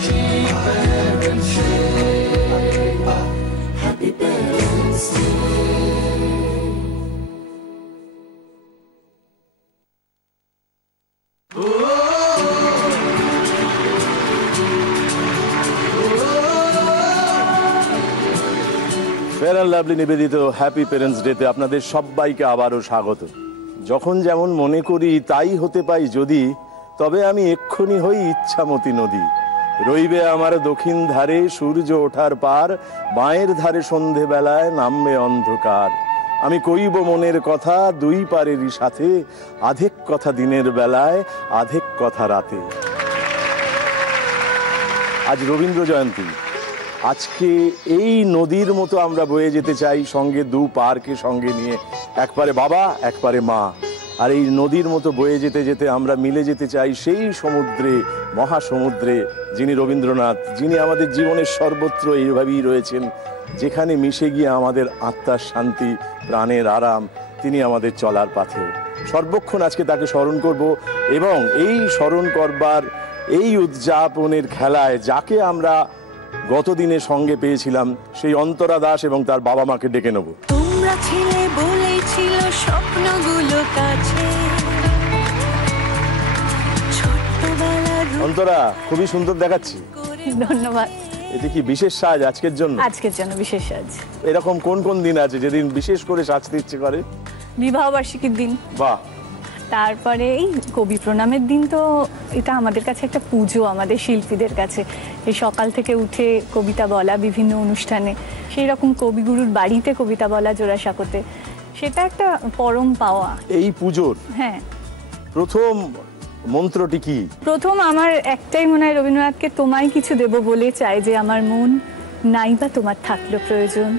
Fair and lovely নিবেদিত happy parents ডেতে আপনাদের সবাইকে আবারও স্বাগত। যখন যেমন মনে করি তাই হতে পাই যদি, তবে আমি এক্ষুনি হই ইচ্ছামতি নদী। রইবে আমার দক্ষিণ ধারে সূর্য ওঠার পার, বাঁয়ের ধারে সন্ধেবেলায় নামবে অন্ধকার। আমি কইব মনের কথা দুই পারেরই সাথে, আধেক কথা দিনের বেলায় আধেক কথা রাতে। আজ রবীন্দ্র জয়ন্তী। আজকে এই নদীর মতো আমরা বয়ে যেতে চাই, সঙ্গে দু পারকে সঙ্গে নিয়ে, এক পারে বাবা এক পারে মা। আর এই নদীর মতো বয়ে যেতে যেতে আমরা মিলে যেতে চাই সেই সমুদ্রে, মহাসমুদ্রে, যিনি রবীন্দ্রনাথ, যিনি আমাদের জীবনের সর্বত্র এইভাবেই রয়েছেন, যেখানে মিশে গিয়ে আমাদের আত্মার শান্তি, প্রাণের আরাম, তিনি আমাদের চলার পাথেও। সর্বক্ষণ আজকে তাকে স্মরণ করব এবং এই স্মরণ করবার এই উদযাপনের খেলায় যাকে আমরা গতদিনে সঙ্গে পেয়েছিলাম, সেই অন্তরা দাস এবং তার বাবা মাকে ডেকে নেব। তোমরা ছেলে বলেছিল স্বপ্নগুলো কাছে। অন্তরা, খুবই সুন্দর দেখাচ্ছি। ধন্যবাদ। এটা কি বিশেষ সাজ আজকের জন্য? আজকের জন্য বিশেষ সাজ। এরকম কোন কোন দিন আছে যেদিন বিশেষ করে সাজতে ইচ্ছে করে? বিবাহ বার্ষিকীর দিন। বাহ। তারপরে এই কবি প্রণামের দিন, তো এটা আমাদের কাছে একটা পুজো, আমাদের শিল্পীদের কাছে। এই সকাল থেকে উঠে কবিতা বলা বিভিন্ন অনুষ্ঠানে, সেই রকম কবিগুরুর বাড়িতে কবিতা বলা জোড়াসাঁকোতে, সেটা একটা পরম পাওয়া এই পুজোর। হ্যাঁ। প্রথম মন্ত্রটি কি? প্রথম আমার একটাই মনে হয়, রবীন্দ্রনাথকে তোমায় কিছু দেব বলে চাই যে আমার মন, নাইবা তোমার থাকলো প্রয়োজন।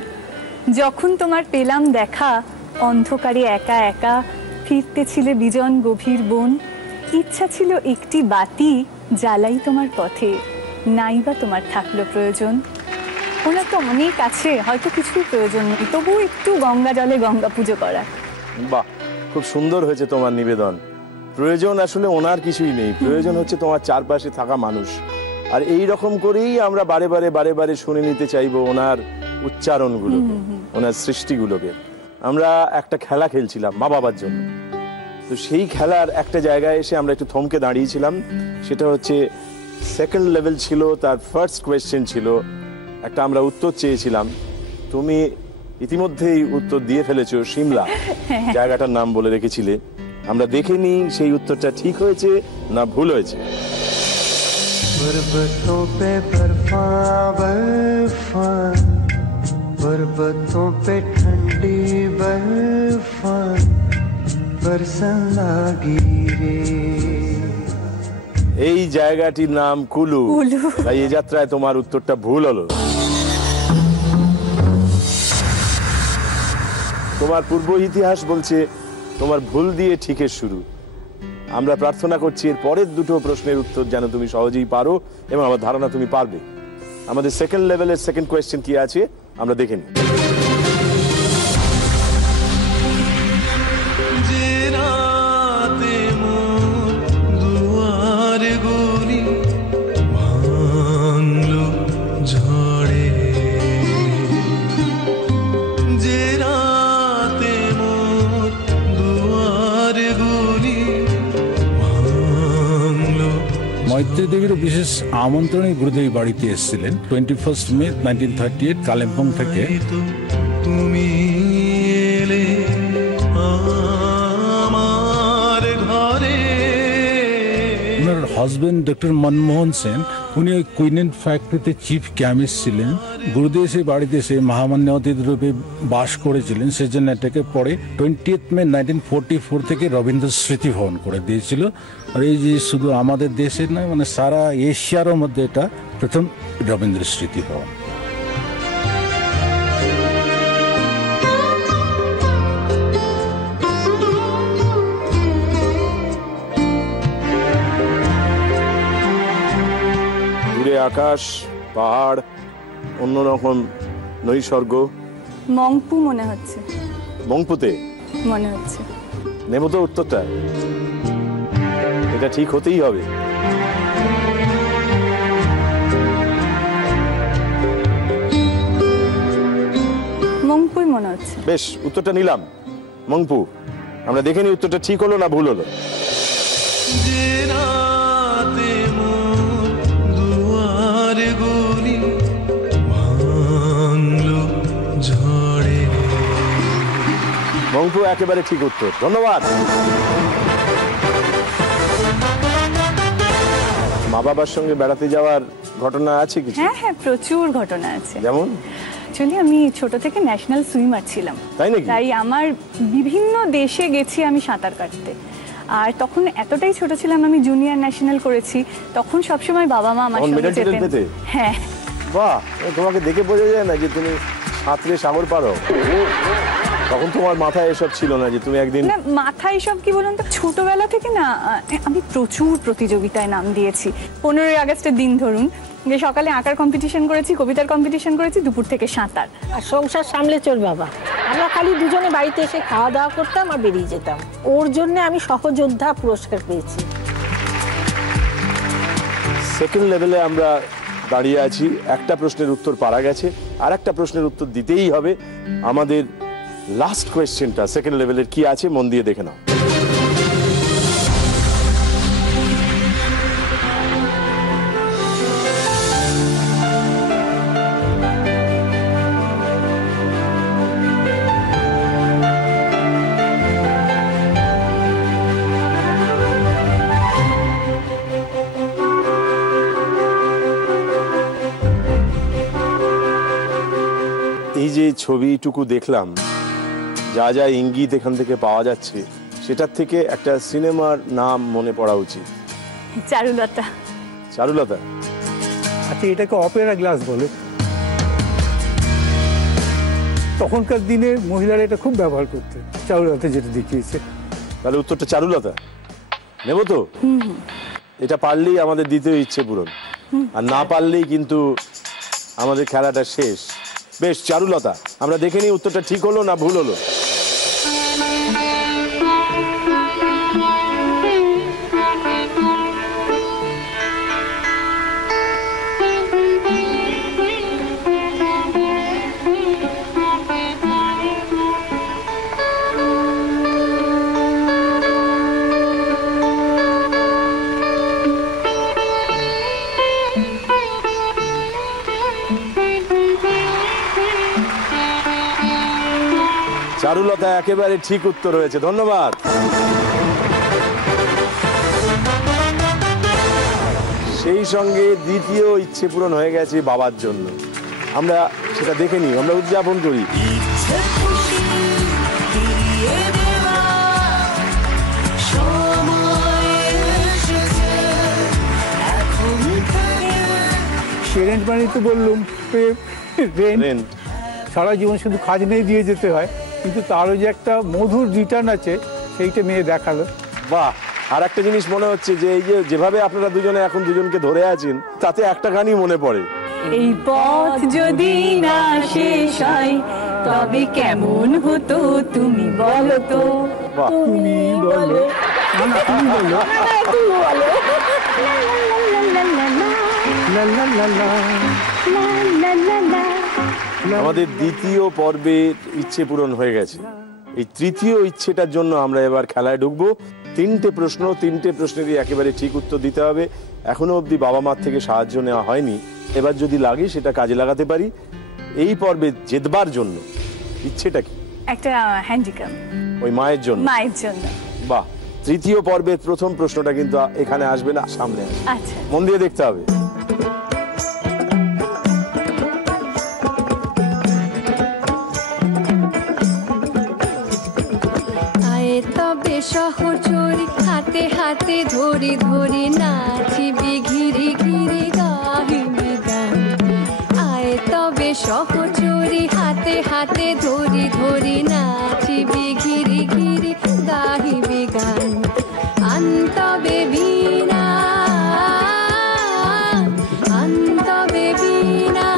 যখন তোমার পেলাম দেখা, অন্ধকারে একা একা ফিরতেছিলে বিজন গভীর বন, ইচ্ছা ছিল একটি বাতি জ্বালাই তোমার পথে, নাইবা তোমার থাকলো প্রয়োজন। ওনার তো অনেক আছে, হয়তো কিছুই প্রয়োজন নেই, তবু একটু গঙ্গা জলে গঙ্গা পুজো করা। বাহ, খুব সুন্দর হয়েছে তোমার নিবেদন। প্রয়োজন আসলে ওনার কিছুই নেই, প্রয়োজন হচ্ছে তোমার চারপাশে থাকা মানুষ। আর এই রকম করেই আমরা বারে বারে বারে বারে শুনে নিতে চাইবো ওনার উচ্চারণগুলোকে, ওনার সৃষ্টিগুলোকে। আমরা একটা খেলা খেলছিলাম মা বাবার জন্য, তো সেই খেলার একটা জায়গায় এসে আমরা একটু থমকে দাঁড়িয়েছিলাম। সেটা হচ্ছে সেকেন্ড লেভেল ছিল, তার ফার্স্ট কোয়েশ্চেন ছিল একটা, আমরা উত্তর চেয়েছিলাম। তুমি ইতিমধ্যেই উত্তর দিয়ে ফেলেছো, সিমলা জায়গাটার নাম বলে রেখেছিলে। আমরা দেখে নিই সেই উত্তরটা ঠিক হয়েছে না ভুল হয়েছে। पर्वतों पे बर्फां बर्फां, पर्वतों पे ठंडी बर्फां बरसन लागी रे। এই জায়গাটির নাম কুলু। তাই এই যাত্রায় তোমার উত্তরটা ভুল হলো। তোমার পূর্ব ইতিহাস বলছে তোমার ভুল দিয়ে ঠিকের শুরু। আমরা প্রার্থনা করছি এর পরের দুটো প্রশ্নের উত্তর যেন তুমি সহজেই পারো, এবং আমার ধারণা তুমি পারবে। আমাদের সেকেন্ড লেভেলের সেকেন্ড কোয়েশ্চেন কি আছে আমরা দেখে নিই। মৈত্রী দেবীর বিশেষ আমন্ত্রণে গুরুদেবী বাড়িতে এসেছিলেন 21 মে 1938 কালিম্পং থেকে। তুমি এলে আমার ঘরে। ওনার হাজবেন্ড ডক্টর মনমোহন সেন, উনি ওই কুইনেন ফ্যাক্টরিতে চিফ কেমিস্ট ছিলেন। গুরুদেব সেই বাড়িতে এসে মহামান্য অতিথি রূপে বাস করেছিলেন, সেজন্য এটাকে পরে 20 মে 1944 থেকে রবীন্দ্র স্মৃতি ভবন করে দিয়েছিল। আর এই যে শুধু আমাদের দেশের নয়, মানে সারা এশিয়ার মধ্যে এটা প্রথম রবীন্দ্র স্মৃতি ভবন। দূরে আকাশ, পাহাড়, অন্যরকম নৈসর্গ। মংপু মনে হচ্ছে। মংপুতে মনে হচ্ছে। নেব তো উত্তরটা? এটা ঠিক হতেই হবে। মনে হচ্ছে। বেশ, উত্তরটা নিলাম। মংপু, আমরা দেখে নিই উত্তরটা ঠিক হলো না ভুল হলো। যে রাতে মোর দুয়ারে গলি ভাঙলো ঝড়ে। মংপু একেবারে ঠিক উত্তর, ধন্যবাদ। মা বাবার সঙ্গে বেড়াতে যাওয়ার ঘটনা আছে কিছু? হ্যাঁ হ্যাঁ, প্রচুর ঘটনা আছে। যেমন? অ্যাকচুয়ালি আমি ছোট থেকে ন্যাশনাল সুইমার ছিলাম। তাই নাকি? তাই আমার বিভিন্ন দেশে গেছি আমি সাঁতার কাটতে। আর তখন এতটাই ছোট ছিলাম, আমি জুনিয়র ন্যাশনাল করেছি। তখন সবসময় বাবা মা আমার তখন সঙ্গে মেডেল টেডেল যেতেন। পেতে? হ্যাঁ। বাহ, তোমাকে দেখে বোঝা যায় না যে তুমি সাঁতরে সাগর পারো। তখন তোমার মাথায় এসব ছিল না যে তুমি একদিন? না, মাথায় সব কি বলুন তো, ছোটবেলা থেকে না আমি প্রচুর প্রতিযোগিতায় নাম দিয়েছি। 15ই আগস্টের দিন ধরুন, যে সকালে আঁকার কম্পিটিশন করেছি, কবিতার কম্পিটিশন করেছি, দুপুর থেকে সাঁতার। আর সংসার সামলে চোর বাবা। আমরা খালি দুজনে বাড়িতে এসে খাওয়া দাওয়া করতাম আর বেরিয়ে যেতাম। ওর জন্য আমি সহযোদ্ধা পুরস্কার পেয়েছি। সেকেন্ড লেভেলে আমরা দাঁড়িয়ে আছি, একটা প্রশ্নের উত্তর পারা গেছে, আর একটা প্রশ্নের উত্তর দিতেই হবে। আমাদের লাস্ট কোয়েশ্চেনটা সেকেন্ড লেভেলের কি আছে মন দিয়ে দেখে নাও। এই যে ছবিটুকু দেখলাম, যা যা ইঙ্গিত এখান থেকে পাওয়া যাচ্ছে, সেটার থেকে একটা সিনেমার নাম মনে পড়া উচিত। চারুলতা। চারুলতা? আচ্ছা, এটাকে অপেরা গ্লাস বলে। তখনকার দিনে মহিলারা এটা খুব ব্যবহার করতে। চারুলতা যেটা দেখিয়েছে। তাহলে উত্তরটা চারুলতা নেব তো? এটা পারলেই আমাদের দ্বিতীয় ইচ্ছে পূরণ, আর না পারলেই কিন্তু আমাদের খেলাটা শেষ। বেশ, চারুলতা। আমরা দেখে নিই উত্তরটা ঠিক হলো না ভুল হলো। চারুলতা একেবারে ঠিক উত্তর হয়েছে, ধন্যবাদ। সেই সঙ্গে দ্বিতীয় ইচ্ছে পূরণ হয়ে গেছে বাবার জন্য। আমরা সেটা দেখে নিই, আমরা উদযাপন করি। ইচ্ছে খুশি ফিরিয়ে দেওয়ার সময় এসেছে এখন থেকে। পেরেন্ট মানে তো বললাম রেন্ট। রেন্ট। সারা জীবন শুধু খাজনাই দিয়ে যেতে হয়, কিন্তু তারও যে একটা মধুর রিটার্ন আছে, সেইটা মেয়ে দেখালো। বাহ, আর একটা জিনিস মনে হচ্ছে যে এই যে যেভাবে আপনারা দুজনে এখন দুজনকে ধরে আছেন, তাতে একটা গানই মনে পড়ে। এই পথ যদি না শেষ হয় তবে কেমন হতো তুমি বলো তো। বাহ, তুমি বলো। না না, তুমি বলো। তুমি বলো। লা লা লা লা। আমাদের দ্বিতীয় পর্বের ইচ্ছে পূরণ হয়ে গেছে। এই তৃতীয় ইচ্ছেটার জন্য আমরা এবার খেলায় ঢুকবো। 3টে প্রশ্ন, 3টে প্রশ্নেরই একেবারে ঠিক উত্তর দিতে হবে। এখনো অবধি বাবা মার থেকে সাহায্য নেওয়া হয়নি, এবার যদি লাগে সেটা কাজে লাগাতে পারি। এই পর্বে জেতবার জন্য ইচ্ছেটা কি? একটা হ্যান্ডিক্যাম ওই মায়ের জন্য? মায়ের জন্য। বাহ, তৃতীয় পর্বের প্রথম প্রশ্নটা কিন্তু এখানে আসবে না, সামনে আসবে। আচ্ছা, মন দিয়ে দেখতে হবে। তবে শহর চোরি হাতে হাতে ধরি ধরি নাচিবি ঘিরি ঘিরি গাহিবি গান। আয় তবে শহর চোরি হাতে হাতে ধরি ধরি নাচিবি ঘিরি ঘিরি গাহিবি গান। আন্তবে বীণা আন্তবে বীণা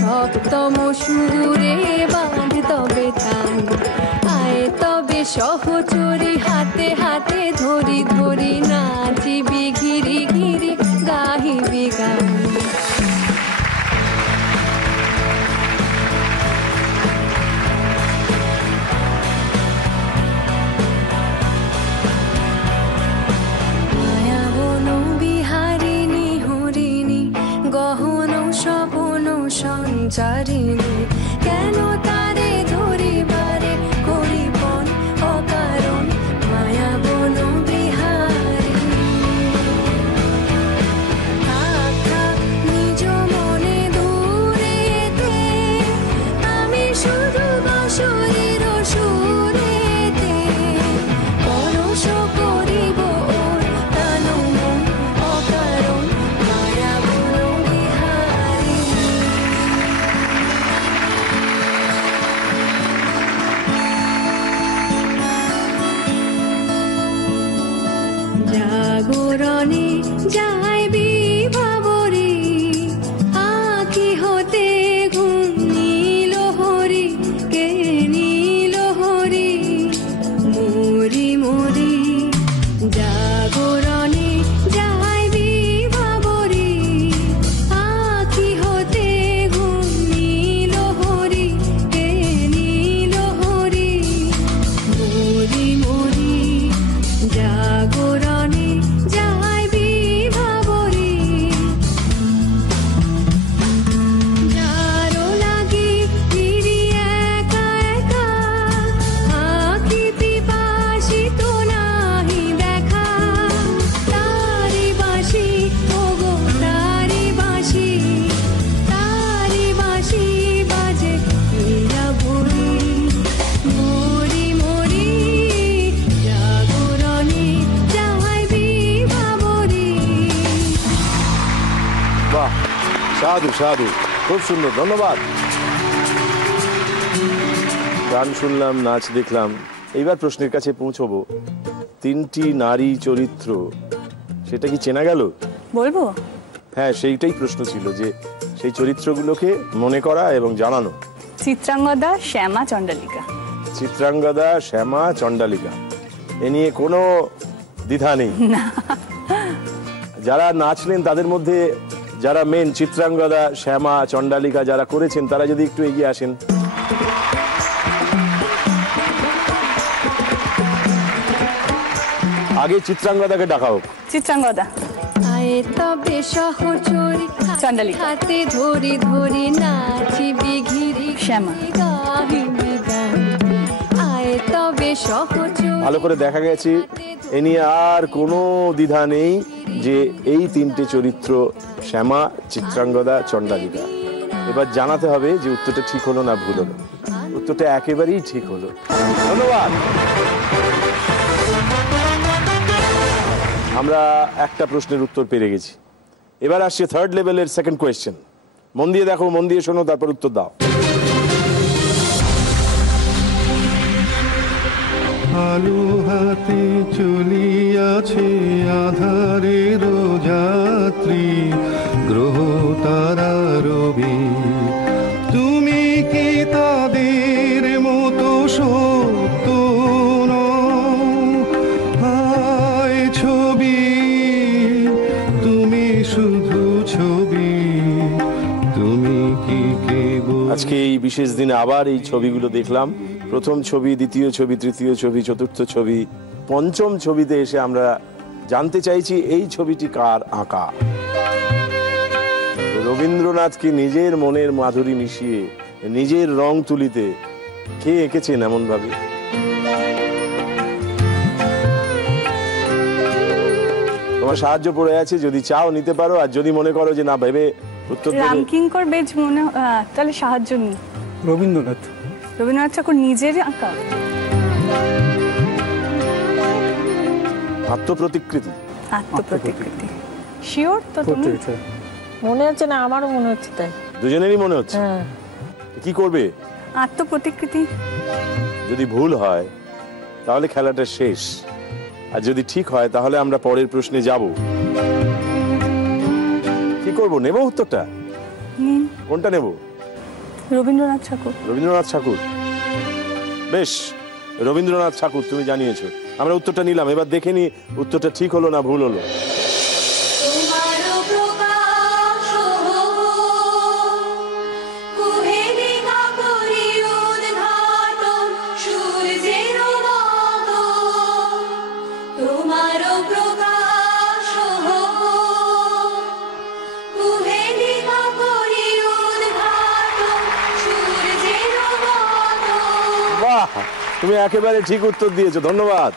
সপ্তম সুরে বাঁধ তবে তান। আয় তবে সহচরি হাতে হাতে ধরি ধরি নাচিবি ঘিরি ঘিরি গাহিবি গান। চারিলে কেন তারে ধরিবারে করিবন অকারণ মায়া বন বিহারী থাক থাক নিজ মনে দূরেতে আমি শুধু বাঁশরীর সুরেতে পরশ করিব ওর প্রাণ মন অকারণ মায়া বন বিহারী জাগরণে যায় বিভাবরী আঁখি হতে ঘুম নীল হরি কে নীল হরি মরি মরি জাগরণে যায় বিভাবরী আঁখি হতে ঘুম নীল হরি কে নীল হরি মরি মরি জাগরণে যায় বিভাবরী যারো লাগি ফিরি একা একা আঁখি পিপাসিত নাহি দেখা তারি বাঁশি ওগো তারি বাঁশি বাজে হীরা ভরি মরি মরি জাগরণে যায় বিভাবরী বাহ, সাধু সাধু, খুব সুন্দর, ধন্যবাদ। গান শুনলাম, নাচ দেখলাম, এইবার প্রশ্নের কাছে পৌঁছবো। তিনটি নারী চরিত্র, সেটা কি চেনা গেল? বলবো হ্যাঁ, সেইটাই প্রশ্ন ছিল, যে সেই চরিত্রগুলোকে মনে করা এবং জানানো। চিত্রাঙ্গদা, শ্যামা, চণ্ডালিকা। চিত্রাঙ্গদা, শ্যামা, চণ্ডালিকা, এ নিয়ে কোনো দ্বিধা নেই। যারা নাচলেন তাদের মধ্যে যারা মেন চিত্রাঙ্গদা, শ্যামা, চণ্ডালিকা যারা করেছেন তারা যদি একটু এগিয়ে আসেন। আগে চিত্রাঙ্গদাকে ডাকা হোক। চিত্রাঙ্গদা। আয়ে তবে সহচরী চণ্ডালিকা। হাতে ধরি ধরি নাচিবি ঘিরি শ্যামা। গাহিবি গান আয়ে তবে সহচরী ভালো করে দেখা গেছে, এ নিয়ে আর কোনো দ্বিধা নেই যে এই তিনটে চরিত্র শ্যামা, চিত্রাঙ্গদা, চণ্ডালিকা। এবার জানাতে হবে যে উত্তরটা ঠিক হলো না ভুল হলো। উত্তরটা একেবারেই ঠিক হলো। ধন্যবাদ। আমরা একটা প্রশ্নের উত্তর পেরে গেছি। এবার আসছে থার্ড লেভেলের সেকেন্ড কোয়েশ্চেন। মন দিয়ে দেখো, মন দিয়ে শোনো, তারপর উত্তর দাও। আলো হাতে চলিয়াছে আধারের যাত্রী, গ্রহ তারা রবি, তুমি কি তাদের মতো সত্য নও? হায় ছবি, তুমি শুধু ছবি, তুমি কি কেবল। আজকে এই বিশেষ দিনে আবার এই ছবিগুলো দেখলাম। প্রথম ছবি, দ্বিতীয় ছবি, তৃতীয় ছবি, চতুর্থ ছবি, পঞ্চম ছবিতে এসে আমরা জানতে চাইছি এই ছবিটি কার আঁকা। রবীন্দ্রনাথকে নিজের মনের মাধুরী মিশিয়ে নিজের রং তুলিতে কে এঁকেছেন এমন ভাবে? তোমার সাহায্য পড়ে আছে, যদি চাও নিতে পারো, আর যদি মনে করো যে না ভেবে উত্তর দেবে। রামকিঙ্কর বেজ মনে তাহলে সাহায্য নিই। রবীন্দ্রনাথ। রবীন্দ্রনাথ ঠাকুর নিজের আঁকা। আত্মপ্রতিকৃতি। আত্মপ্রতিকৃতি। শিওর তো তুমি? মনে হচ্ছে না, আমারও মনে হচ্ছে তাই। দুজনেরই মনে হচ্ছে। হ্যাঁ। কি করবে? আত্মপ্রতিকৃতি। যদি ভুল হয় তাহলে খেলাটা শেষ, আর যদি ঠিক হয় তাহলে আমরা পরের প্রশ্নে যাব। কি করব, নেব উত্তরটা? নিন। কোনটা নেব? রবীন্দ্রনাথ ঠাকুর। রবীন্দ্রনাথ ঠাকুর, বেশ, রবীন্দ্রনাথ ঠাকুর তুমি জানিয়েছো। আমরা উত্তরটা নিলাম। এবার দেখে নি উত্তরটা ঠিক হলো না ভুল হলো। তুমি একেবারে ঠিক উত্তর দিয়েছো, ধন্যবাদ।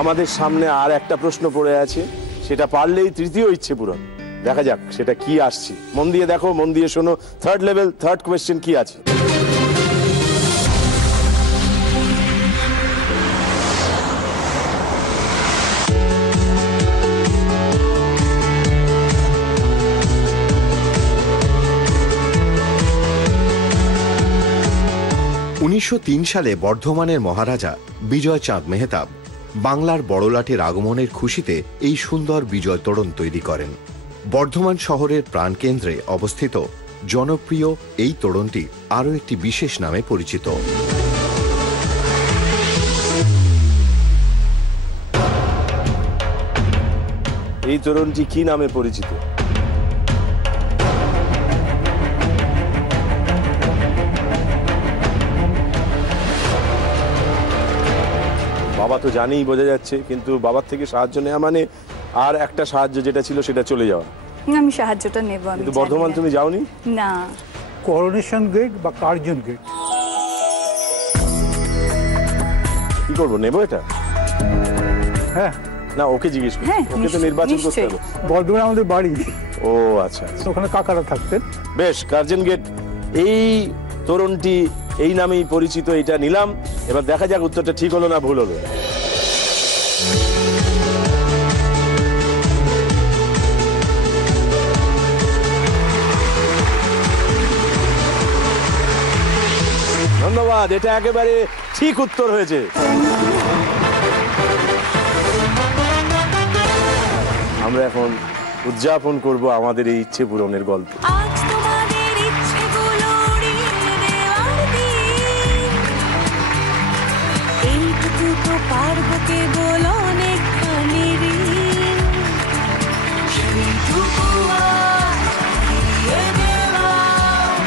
আমাদের সামনে আর একটা প্রশ্ন পড়ে আছে, সেটা পারলেই তৃতীয় ইচ্ছে পূরণ। দেখা যাক সেটা কি আসছে। মন দিয়ে দেখো, মন দিয়ে শোনো। থার্ড লেভেল, থার্ড কোয়েশ্চেন কি আছে? সালে বর্ধমানের মহারাজা বিজয় চাঁদ মেহতাব বাংলার বড়লাটের আগমনের খুশিতে এই সুন্দর বিজয় তোরণ তৈরি করেন। বর্ধমান শহরের প্রাণকেন্দ্রে অবস্থিত জনপ্রিয় এই তোরণটি আরও একটি বিশেষ নামে পরিচিত। এই তোরণটি কি নামে পরিচিত? বাবা তো জানেই, বোঝা যাচ্ছে, কিন্তু বাবার থেকে সাহায্য নেওয়া মানে আর একটা সাহায্য যেটা ছিল সেটা চলে যাওয়া। আমি সাহায্যটা নেব। আমি কিন্তু বর্ধমান তুমি যাওনি? না। করোনেশন গেট বা কার্জন গেট। কি করবো, নেবো এটা? হ্যাঁ, না ওকে জিজ্ঞেস করি, হ্যাঁ, ওকে তো নির্বাচন করতে নিশ্চয়ই। হবে। বর্ধমানে আমাদের বাড়ি, ও আচ্ছা আচ্ছা। ওখানে কাকারা থাকতেন। বেশ, কার্জন গেট এই তোরণটি এই নামেই পরিচিত, এটা নিলাম। এবার দেখা যাক উত্তরটা ঠিক হলো না ভুল হলো। ধন্যবাদ, এটা একেবারে ঠিক উত্তর হয়েছে। আমরা এখন উদযাপন করব আমাদের এই ইচ্ছে পূরণের গল্প। আজ তোমাদের ইচ্ছেগুলো উড়িয়ে দেওয়ার দিন। এইটুকু তো পারবো কেবল অনেকখানি ঋণ। সেইটুকু আজ ফিরিয়ে দেওয়ার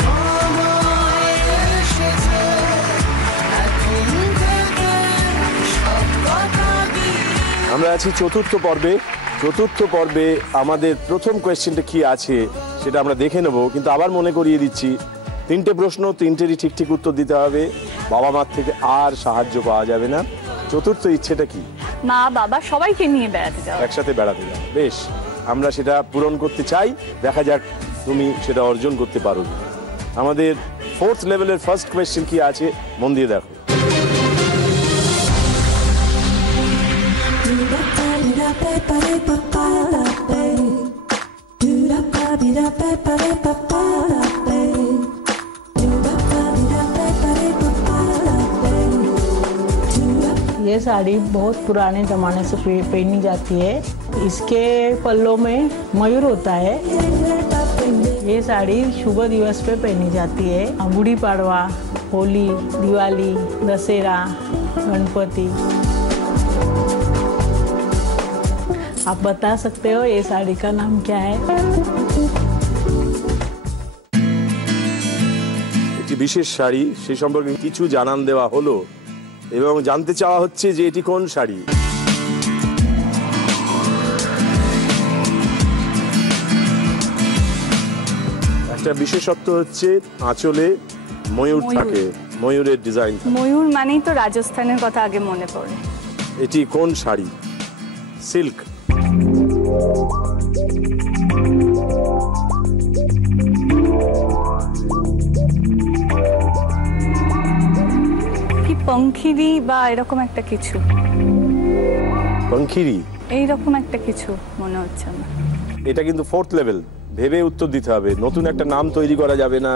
সময় এসেছে। এখন থেকে সব কথা দিয়ে আমরা আছি চতুর্থ পর্বে। চতুর্থ পর্বে আমাদের প্রথম কোয়েশ্চেনটা কি আছে সেটা আমরা দেখে নেব, কিন্তু আবার মনে করিয়ে দিচ্ছি, তিনটে প্রশ্ন, তিনটেরই ঠিক ঠিক উত্তর দিতে হবে। বাবা মার থেকে আর সাহায্য পাওয়া যাবে না। চতুর্থ ইচ্ছেটা কি? মা বাবা সবাইকে নিয়ে বেড়াতে যাও। একসাথে বেড়াতে যাও। বেশ, আমরা সেটা পূরণ করতে চাই। দেখা যাক তুমি সেটা অর্জন করতে পারো। আমাদের ফোর্থ লেভেলের ফার্স্ট কোয়েশ্চেন কি আছে, মন দিয়ে দেখো। ये साड़ी बहुत पुराने ज़माने से पहनी जाती है। इसके पल्लों में मयूर होता है। ये साड़ी शुभ दिवस पे पहनी जाती है। गुड़ी पाड़वा, होली, दिवाली, दशहरा, गणपति। आप बता सकते हो ये साड़ी का नाम क्या है? একটি বিশেষ শাড়ি, সেই সম্পর্কে কিছু জানান দেওয়া হলো এবং জানতে চাওয়া হচ্ছে যে এটি কোন শাড়ি। একটা বিশেষত্ব হচ্ছে আঁচলে ময়ূর থাকে, ময়ূরের ডিজাইন থাকে। ময়ূর মানেই তো রাজস্থানের কথা আগে মনে পড়ে। এটি কোন শাড়ি? সিল্ক। কি পঙ্খিরি বা এরকম একটা কিছু? পঙ্খিরি এইরকম একটা কিছু মনে হচ্ছে আমার। এটা কিন্তু ফোর্থ লেভেল, ভেবে উত্তর দিতে হবে। নতুন একটা নাম তৈরি করা যাবে না,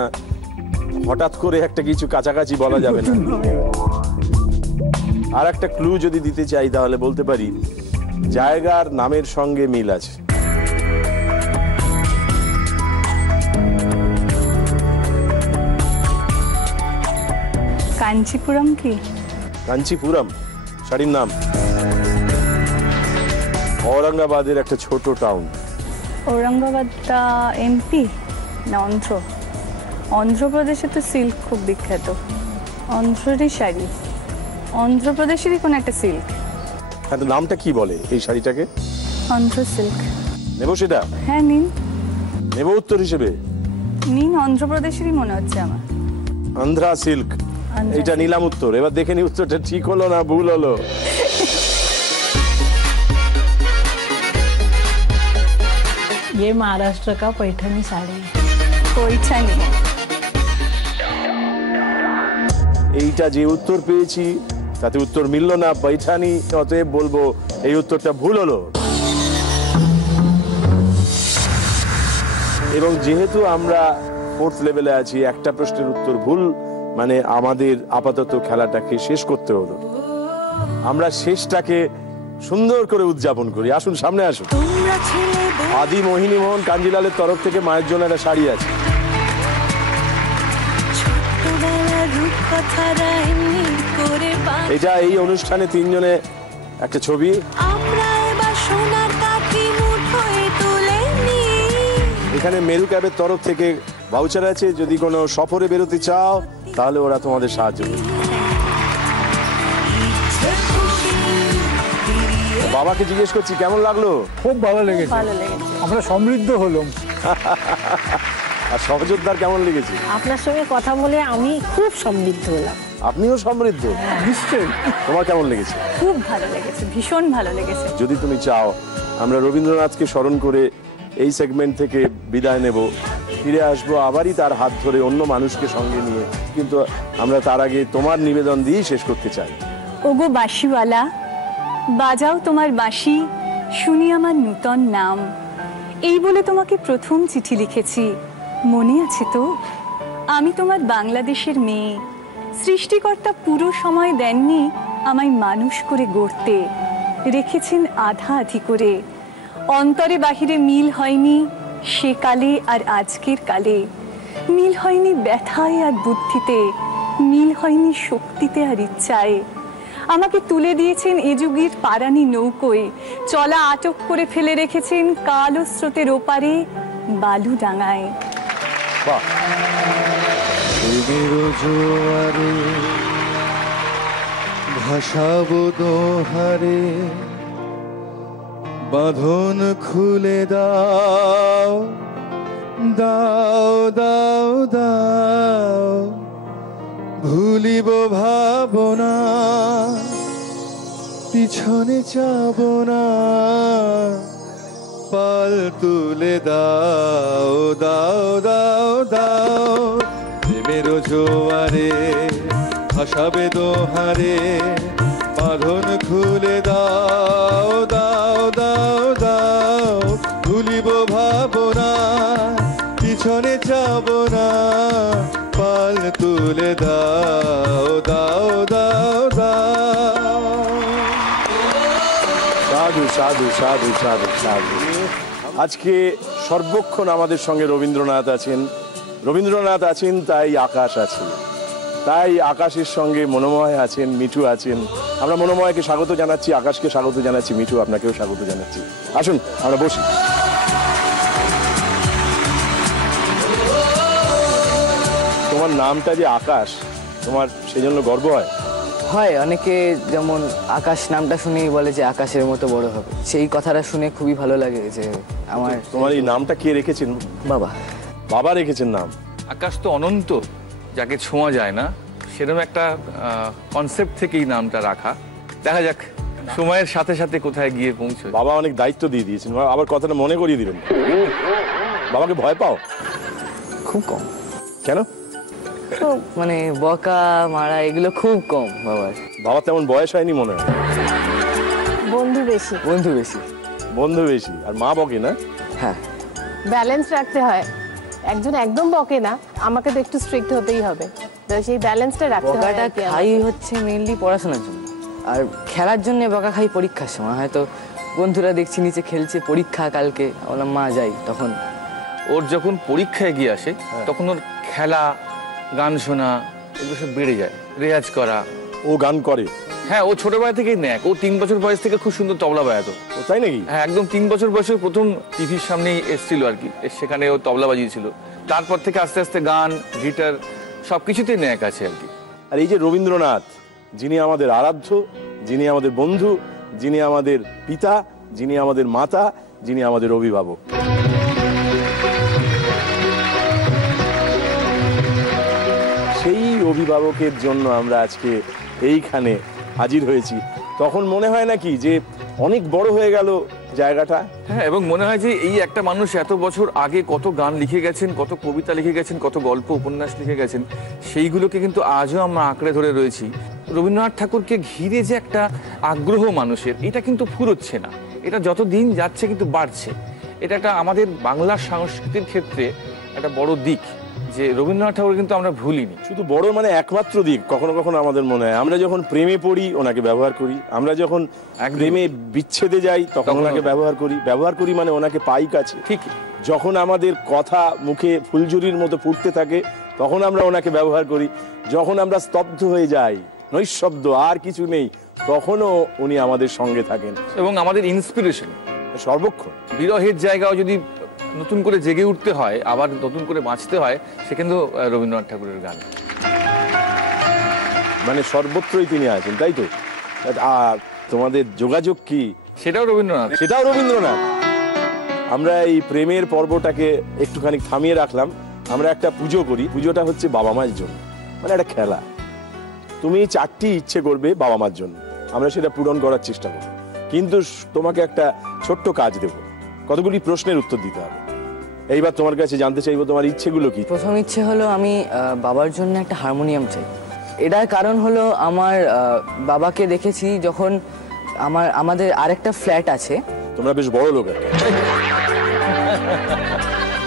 হঠাৎ করে একটা কিছু কাছাকাছি বলা যাবে না। আর একটা ক্লু যদি দিতে চাই তাহলে বলতে পারি জায়গার নামের সঙ্গে মিল আছে। কাঞ্চিপুরম কি? কাঞ্চিপুরম শাড়ির নাম। ঔরঙ্গাবাদের একটা ছোট টাউন। ঔরঙ্গাবাদটা এমপি না অন্ধ্র? অন্ধ্রপ্রদেশে তো সিল্ক খুব বিখ্যাত। অন্ধ্রেরই শাড়ি, অন্ধ্রপ্রদেশেরই কোনো একটা সিল্ক। হ্যাঁ, তো নামটা কি বলে এই শাড়িটাকে? অন্ধ্র সিল্ক। নেব সেটা? হ্যাঁ নিন। নেব উত্তর হিসেবে? নীল অন্ধ্রপ্রদেশেরই মনে হচ্ছে আমার। আন্ধ্রা সিল্ক, আন্ধ্রা এটা silk। নিলাম উত্তর। এবার দেখে নি উত্তরটা ঠিক হলো না ভুল হলো। ये महाराष्ट्र का पैठनी साड़ी है। পৈঠানি। এইটা যে উত্তর পেয়েছি তাতে উত্তর মিলল না, পৈঠানি। অতএব বলবো এই উত্তরটা ভুল হলো। এবং যেহেতু আমরা 4th লেভেলে আছি, একটা প্রশ্নের উত্তর ভুল, মানে আমাদের আপাতত খেলাটাকে শেষ করতে হলো। আমরা শেষটাকে সুন্দর করে উদযাপন করি। আসুন সামনে আসুন। আদি মোহিনী মোহন কাঞ্জিলালের তরফ থেকে মায়ের জন্য একটা শাড়ি আছে। এটা এই অনুষ্ঠানে 3 জনে একটা ছবি। এখানে মেরু ক্যাবের তরফ থেকে ভাউচার আছে, যদি কোনো সফরে বেরোতে চাও তাহলে ওরা তোমাদের সাহায্য করবে। বাবাকে জিজ্ঞেস করছি কেমন লাগলো? খুব ভালো লেগেছে, আমরা সমৃদ্ধ হলাম। আর সহযোদ্ধার কেমন লেগেছে? আপনার সঙ্গে কথা বলে আমি খুব সমৃদ্ধ হলাম। আপনিও সমৃদ্ধ? নিশ্চয়ই। তোমার কেমন লেগেছে? খুব ভালো লেগেছে, ভীষণ ভালো লেগেছে। যদি তুমি চাও আমরা রবীন্দ্রনাথকে স্মরণ করে এই সেগমেন্ট থেকে বিদায় নেব, ফিরে আসবো আবারই তার হাত ধরে অন্য মানুষকে সঙ্গে নিয়ে, কিন্তু আমরা তার আগে তোমার নিবেদন দিয়েই শেষ করতে চাই। ওগো বাঁশিওয়ালা, বাজাও তোমার বাঁশি, শুনি আমার নূতন নাম। এই বলে তোমাকে প্রথম চিঠি লিখেছি, মনে আছে তো? আমি তোমার বাংলাদেশের মেয়ে। সৃষ্টিকর্তা পুরো সময় দেননি আমায় মানুষ করে গড়তে, রেখেছেন আধা আধি করে। অন্তরে বাহিরে মিল হয়নি সে কালে আর আজকের কালে, মিল হয়নি ব্যথায় আর বুদ্ধিতে, মিল হয়নি শক্তিতে আর ইচ্ছায়। আমাকে তুলে দিয়েছেন এ যুগের পারানি নৌকোয়, চলা আটক করে ফেলে রেখেছেন কালো স্রোতের ওপারে বালু ডাঙায়। বাহ, জোয়ারে ভাসাবো দোহারে, বাঁধন খুলে দাও দাও দাও দাও, ভুলিব ভাবনা পিছনে যাব না, পাল তুলে দাও দাও দাও দাও, প্রেমের জোয়ারে ভাসাবে দোহারে, বাঁধন খুলে দাও দাও দাও দাও, ভুলিব ভাবনা পিছনে যাব না, পাল তুলে দাও দাও দাও দাও। সাধু সাধু সাধু সাধু সাধু। আজকে সর্বক্ষণ আমাদের সঙ্গে রবীন্দ্রনাথ আছেন। রবীন্দ্রনাথ আছেন তাই আকাশ আছে, তাই আকাশের সঙ্গে মনোময় আছেন, মিঠু আছেন। আমরা মনোময়কে স্বাগত জানাচ্ছি, আকাশকে স্বাগত জানাচ্ছি, মিঠু আপনাকেও স্বাগত জানাচ্ছি। আসুন আমরা বসি। তোমার নামটা যে আকাশ, তোমার সেজন্য গর্ব হয়? হয়, অনেকে যেমন আকাশ নামটা শুনেই বলে যে আকাশের মতো বড় হবে, সেই কথাটা শুনে খুবই ভালো লাগে। যে আমার তোমার এই নামটা কে রেখেছেন? বাবা। বাবা রেখেছেন নাম। আকাশ তো অনন্ত, যাকে ছোঁয়া যায় না, সেরকম একটা কনসেপ্ট থেকেই নামটা রাখা। দেখা যাক সময়ের সাথে সাথে কোথায় গিয়ে পৌঁছয়। বাবা অনেক দায়িত্ব দিয়ে দিয়েছেন, আবার কথাটা মনে করিয়ে দিলেন। বাবাকে ভয় পাও? খুব কম। কেন? মানে বকা মারা এগুলো খুব কম বাবার। বাবা তেমন বয়স হয়নি মনে হয়। বন্ধু বেশি। বন্ধু বেশি। বন্ধু বেশি, আর মা বকে না? হ্যাঁ, ব্যালেন্স রাখতে হয়। একজন একদম বকে না, আমাকে তো একটু স্ট্রিক্ট হতেই হবে, তো সেই ব্যালেন্সটা রাখতে হয়। বকাটা খাই হচ্ছে মেইনলি পড়াশোনার জন্য, আর খেলার জন্য বকা খাই পরীক্ষার সময়। হয়তো বন্ধুরা দেখছি নিচে খেলছে, পরীক্ষা কালকে, বললাম মা যাই, তখন ওর যখন পরীক্ষা এগিয়ে আসে তখন ওর খেলা, গান শোনা এগুলো সব বেড়ে যায়, রেয়াজ করা। ও গান করে? হ্যাঁ, ও ছোটবেলা থেকেই নেয়। ও 3 বছর বয়স থেকে খুব সুন্দর তবলা বাজাতো। ও তাই নাকি? হ্যাঁ, একদম 3 বছর বয়সে প্রথম টিভির সামনেই এসেছিল আর কি, সেখানে ও তবলা বাজিয়েছিল। তারপর থেকে আস্তে আস্তে গান, গিটার সবকিছুতেই ন্যাক আছে আর কি। আর এই যে রবীন্দ্রনাথ, যিনি আমাদের আরাধ্য, যিনি আমাদের বন্ধু, যিনি আমাদের পিতা, যিনি আমাদের মাতা, যিনি আমাদের অভিভাবক, সেই অভিভাবকের জন্য আমরা আজকে এইখানে হাজির হয়েছি, তখন মনে হয় নাকি যে অনেক বড় হয়ে গেল জায়গাটা? হ্যাঁ, এবং মনে হয় যে এই একটা মানুষ এত বছর আগে কত গান লিখে গেছেন, কত কবিতা লিখে গেছেন, কত গল্প উপন্যাস লিখে গেছেন, সেইগুলোকে কিন্তু আজও আমরা আঁকড়ে ধরে রয়েছি। রবীন্দ্রনাথ ঠাকুরকে ঘিরে যে একটা আগ্রহ মানুষের, এটা কিন্তু ফুরোচ্ছে না, এটা যত দিন যাচ্ছে কিন্তু বাড়ছে। এটা একটা আমাদের বাংলা সংস্কৃতির ক্ষেত্রে একটা বড় দিক, যে রবীন্দ্রনাথ ঠাকুর কিন্তু আমরা ভুলিনি। শুধু বড় মানে একমাত্র দিক, কখনো কখনো আমাদের মনে হয় আমরা যখন প্রেমে পড়ি ওনাকে ব্যবহার করি, আমরা যখন প্রেমে বিচ্ছেদে যাই তখন ওনাকে ব্যবহার করি মানে ওনাকে পাই কাছে। ঠিক, যখন আমাদের কথা মুখে ফুলঝুরির মতো ফুটতে থাকে তখন আমরা ওনাকে ব্যবহার করি, যখন আমরা স্তব্ধ হয়ে যাই, নৈঃশব্দ আর কিছু নেই, তখনও উনি আমাদের সঙ্গে থাকেন এবং আমাদের ইন্সপিরেশন সর্বক্ষণ। বিরহের জায়গাও যদি নতুন করে জেগে উঠতে হয়, আবার নতুন করে বাঁচতে হয়, সে কিন্তু রবীন্দ্রনাথ ঠাকুরের গান। মানে সর্বত্রই তিনি আছেন, তাই তো? আর তোমাদের যোগাযোগ কি? সেটাও রবীন্দ্রনাথ। আমরা এই প্রেমের পর্বটাকে একটুখানি থামিয়ে রাখলাম। আমরা একটা পুজো করি, পুজোটা হচ্ছে বাবা মায়ের জন্য, মানে একটা খেলা। তুমি 4টি ইচ্ছে করবে বাবা মার জন্য, আমরা সেটা পূরণ করার চেষ্টা করব, কিন্তু তোমাকে একটা ছোট্ট কাজ দেব, কতগুলি প্রশ্নের উত্তর দিতে হবে। এইবার তোমার কাছে জানতে চাইবো তোমার ইচ্ছেগুলো কি? প্রথম ইচ্ছে হলো আমি বাবার জন্য একটা হারমোনিয়াম চাই। এটার কারণ হলো আমার বাবাকে দেখেছি যখন আমাদের আরেকটা ফ্ল্যাট আছে, তোমরা বেশ বড় লোক,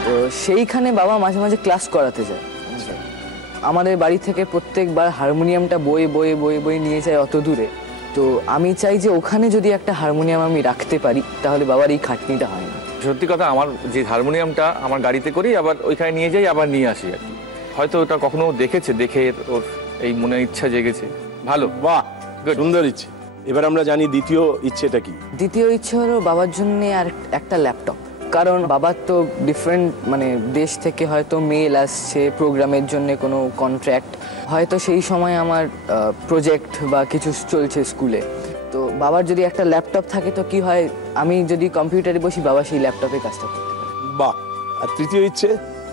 তো সেইখানে বাবা মাঝে মাঝে ক্লাস করাতে যায়। আমাদের বাড়ি থেকে প্রত্যেকবার হারমোনিয়ামটা বয়ে নিয়ে যায় অত দূরে। তো আমি চাই যে ওখানে যদি একটা হারমোনিয়াম আমি রাখতে পারি তাহলে বাবার এই খাটনিটা হয় না। সত্যি কথা, আমার যে হারমোনিয়ামটা আমার গাড়িতে করি, আবার ওইখানে নিয়ে যাই, আবার নিয়ে আসি আর কি। হয়তো ওটা কখনো দেখেছে, দেখে ওর এই মনে ইচ্ছা জেগেছে। ভালো, বাহ, সুন্দর ইচ্ছে। এবার আমরা জানি দ্বিতীয় ইচ্ছেটা কি? দ্বিতীয় ইচ্ছে হলো বাবার জন্য আর একটা ল্যাপটপ। কারণ বাবার তো ডিফারেন্ট মানে দেশ থেকে হয়তো মেল আসছে প্রোগ্রামের জন্য, কোনো কন্ট্রাক্ট, হয়তো সেই সময় আমার প্রজেক্ট বা কিছু চলছে স্কুলে। তো বাবার যদি একটা ল্যাপটপ থাকে তো কি হয়, আমি যদি কম্পিউটারে বসি বাবা সেই ল্যাপটপে কাজটা করতে পারে। বাহ। আর তৃতীয় ইচ্ছে?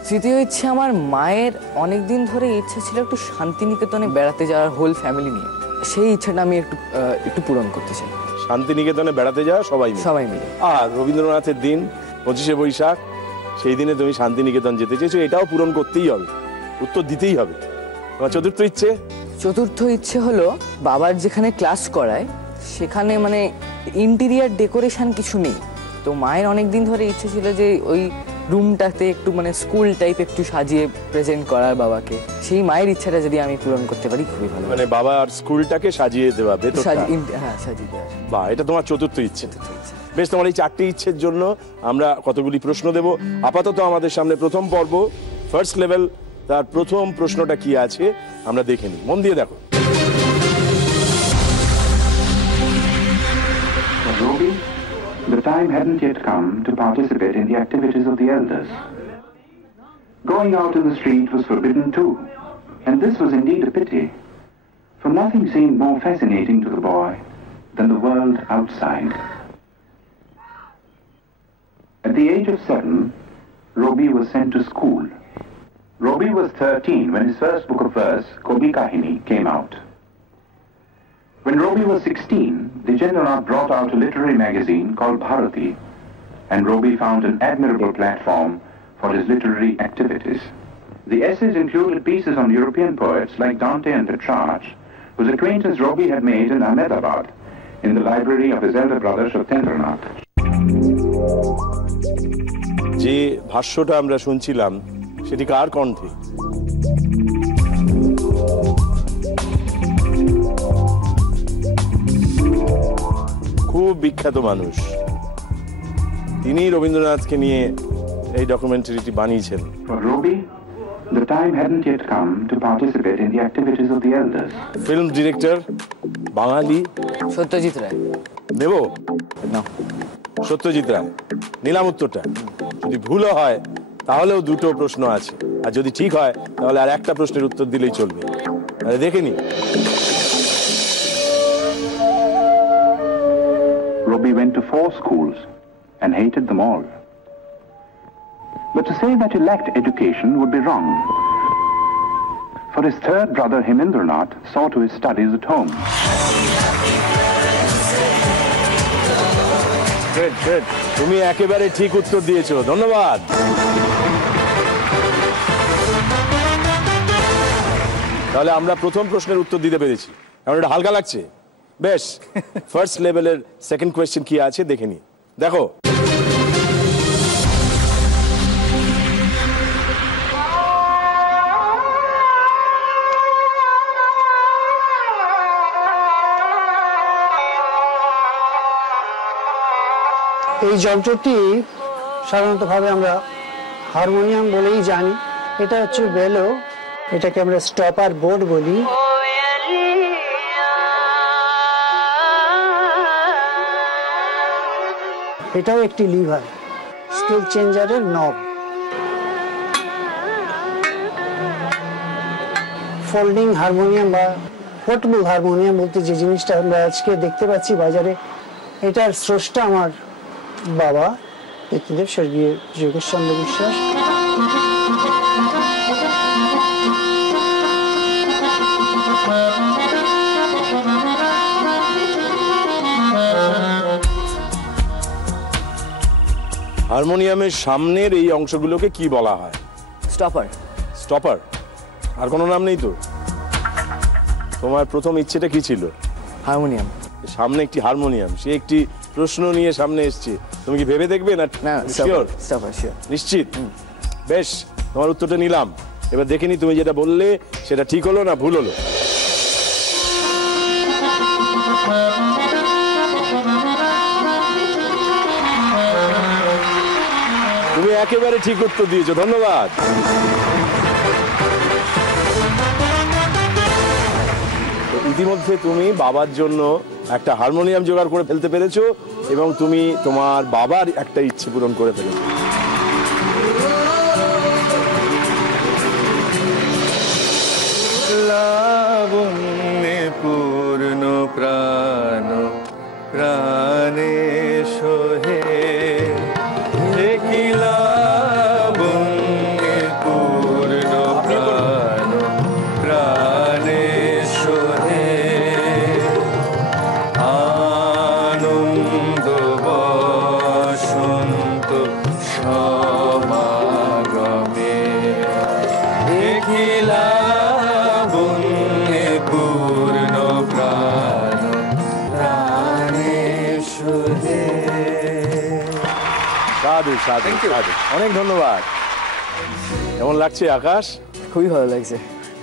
তৃতীয় ইচ্ছে আমার মায়ের অনেকদিন ধরে ইচ্ছা ছিল একটু শান্তিনিকেতনে বেড়াতে যাওয়ার হোল ফ্যামিলি নিয়ে। সেই ইচ্ছাটা আমি একটু পূরণ করতে চাই। শান্তিনিকেতনে বেড়াতে যাওয়া সবাই মিলে। আর রবীন্দ্রনাথের দিন 25শে বৈশাখ, সেই দিনে তুমি শান্তিনিকেতন যেতে চেয়েছো, এটাও পূরণ করতেই হবে, উত্তর দিতেই হবে। তোমার চতুর্থ ইচ্ছে? চতুর্থ ইচ্ছে হলো বাবার যেখানে ক্লাস করায় সেখানে মানে ইন্টেরিয়ার ডেকোরেশন কিছু নেই, তো মায়ের অনেক দিন ধরে ইচ্ছে ছিল যে ওই রুমটাতে একটু মানে স্কুল টাইপ একটু সাজিয়ে প্রেজেন্ট করার বাবাকে। সেই মায়ের ইচ্ছাটা যদি আমি পূরণ করতে পারি খুবই ভালো। মানে বাবার স্কুলটাকে সাজিয়ে দেওয়া, হ্যাঁ সাজিয়ে দেওয়া। বাহ, এটা তোমার চতুর্থ ইচ্ছে। বেশ, তোমার এই 4টি ইচ্ছের জন্য আমরা কতগুলি প্রশ্ন দেব। আপাতত আমাদের সামনে প্রথম পর্ব, ফার্স্ট লেভেল, তার প্রথম প্রশ্নটা কি আছে আমরা দেখে নিই, মন দিয়ে দেখো। Roby, the time hadn't yet come to participate in the activities of the elders. Going out in the street was forbidden too, and this was indeed a pity, for nothing seemed more fascinating to the boy than the world outside. At the age of 7, Roby was sent to school. Roby was 13 when his first book of verse, Kobi Kahini, came out. When Roby was 16, Dijendranath brought out a literary magazine called Bharati, and Roby found an admirable platform for his literary activities. The essays included pieces on European poets like Dante and Petrarch, whose acquaintance Roby had made in Ahmedabad, in the library of his elder brother Satyendranath. যে ভাষ্যটা আমরা শুনছিলাম সেটি কার কণ্ঠে? খুব বিখ্যাত মানুষ, তিনি রবীন্দ্রনাথকে নিয়ে এই ডকুমেন্টারিটি বানিয়েছেন। For Roby, the time hadn't yet come to participate in the activities of the elders. Film director Bengali Satyajit Ray. নেব না, সত্যজিৎ রায়। নিলাম উত্তরটা। যদি ভুলও হয় তাহলেও দুটো প্রশ্ন আছে, আর যদি ঠিক হয় তাহলে আর একটা প্রশ্নের উত্তর দিলেই চলবে। তাহলে দেখে নি। Roby went to 4 schools and hated them all. But to say that he lacked education would be wrong. for his third brother Hemendranath saw to his studies at home. Good, good. তুমি একেবারে ঠিক উত্তর দিয়েছো, ধন্যবাদ। তাহলে আমরা প্রথম প্রশ্নের উত্তর দিতে পেরেছি, এখন এটা হালকা লাগছে। বেশ, ফার্স্ট লেভেলের সেকেন্ড কোয়েশ্চেন কি আছে দেখে নি। দেখো, এই যন্ত্রটি সাধারণতভাবে আমরা হারমোনিয়াম বলেই জানি। এটা হচ্ছে বেলো, এটাকে আমরা স্টপার বোর্ড বলি। এটাও একটি লিভার, স্কেল চেঞ্জারের নব। ফোল্ডিং হারমোনিয়াম বা পোর্টেবল হারমোনিয়াম বলতে যে জিনিসটা আমরা আজকে দেখতে পাচ্ছি বাজারে, এটার স্রষ্টা আমার বাবা পিতৃদেব স্বর্গীয় যোগেশ চন্দ্র বিশ্বাস। হারমোনিয়ামের সামনের এই অংশগুলোকে কি বলা হয়? স্টপার। স্টপার, আর কোনো নাম নেই তো? তোমার প্রথম ইচ্ছেটা কি ছিল? হারমোনিয়াম। সামনে একটি হারমোনিয়াম, সে একটি প্রশ্ন নিয়ে সামনে এসছে, তুমি কি ভেবে দেখবে না? শিওর? নিশ্চিত? বেশ, তোমার উত্তরটা নিলাম। এবার দেখে নি তুমি যেটা বললে সেটা ঠিক হলো না ভুল হলো। তুমি একেবারে ঠিক উত্তর দিয়েছো, ধন্যবাদ। ইতিমধ্যে তুমি বাবার জন্য একটা হারমোনিয়াম জোগাড় করে ফেলতে পেরেছো এবং তুমি তোমার বাবার একটা ইচ্ছে পূরণ করে ফেলেছো। লাবণ্যে পূর্ণ প্রাণ প্রাণে সোহে, লাবণ্যে পূর্ণ প্রাণ প্রাণে সোহে, আনন্দ বসন্ত সমাগমে, লাবণ্যে পূর্ণ প্রাণ প্রাণে সোহে। সাধু সাধু সাধু, অনেক ধন্যবাদ। কেমন লাগছে আকাশ? খুবই ভালো লাগছে।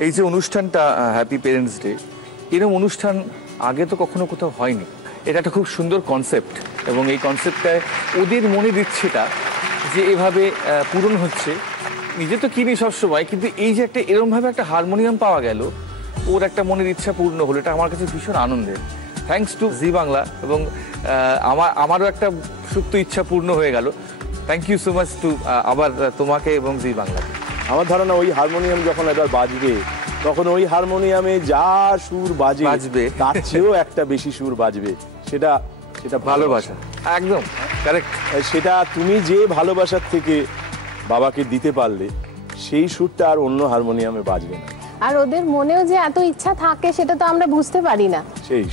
এই যে অনুষ্ঠানটা হ্যাপি পেরেন্টস ডে, এরকম অনুষ্ঠান আগে তো কখনো কোথাও হয়নি। এটা একটা খুব সুন্দর কনসেপ্ট এবং এই কনসেপ্টটায় ওদের মনের ইচ্ছেটা যে এভাবে পূরণ হচ্ছে, নিজে তো কিনি সবসময়, কিন্তু এই যে একটা এরকমভাবে একটা হারমোনিয়াম পাওয়া গেল, ওর একটা মনের ইচ্ছা পূর্ণ হলো, এটা আমার কাছে ভীষণ আনন্দের। থ্যাঙ্কস টু জি বাংলা, এবং আমারও একটা সুপ্ত ইচ্ছা পূর্ণ হয়ে গেল। Thank you so much to আবার তোমাকে এবং জি বাংলাকে। আমার ধারণা ওই হারমোনিয়াম যখন এবার বাজবে, তখন ওই হারমোনিয়ামে যা সুর বাজবে তার চেয়েও একটা বেশি সুর বাজবে। সেটা সেটা ভালোবাসা, একদম কারেক্ট। সেটা তুমি যে ভালোবাসার থেকে বাবাকে দিতে পারলে, সেই সুরটা আর অন্য হারমোনিয়ামে বাজবে না। আর ওদের মনেও যে এত ইচ্ছা থাকে সেটা তো আমরা বুঝতে পারি না,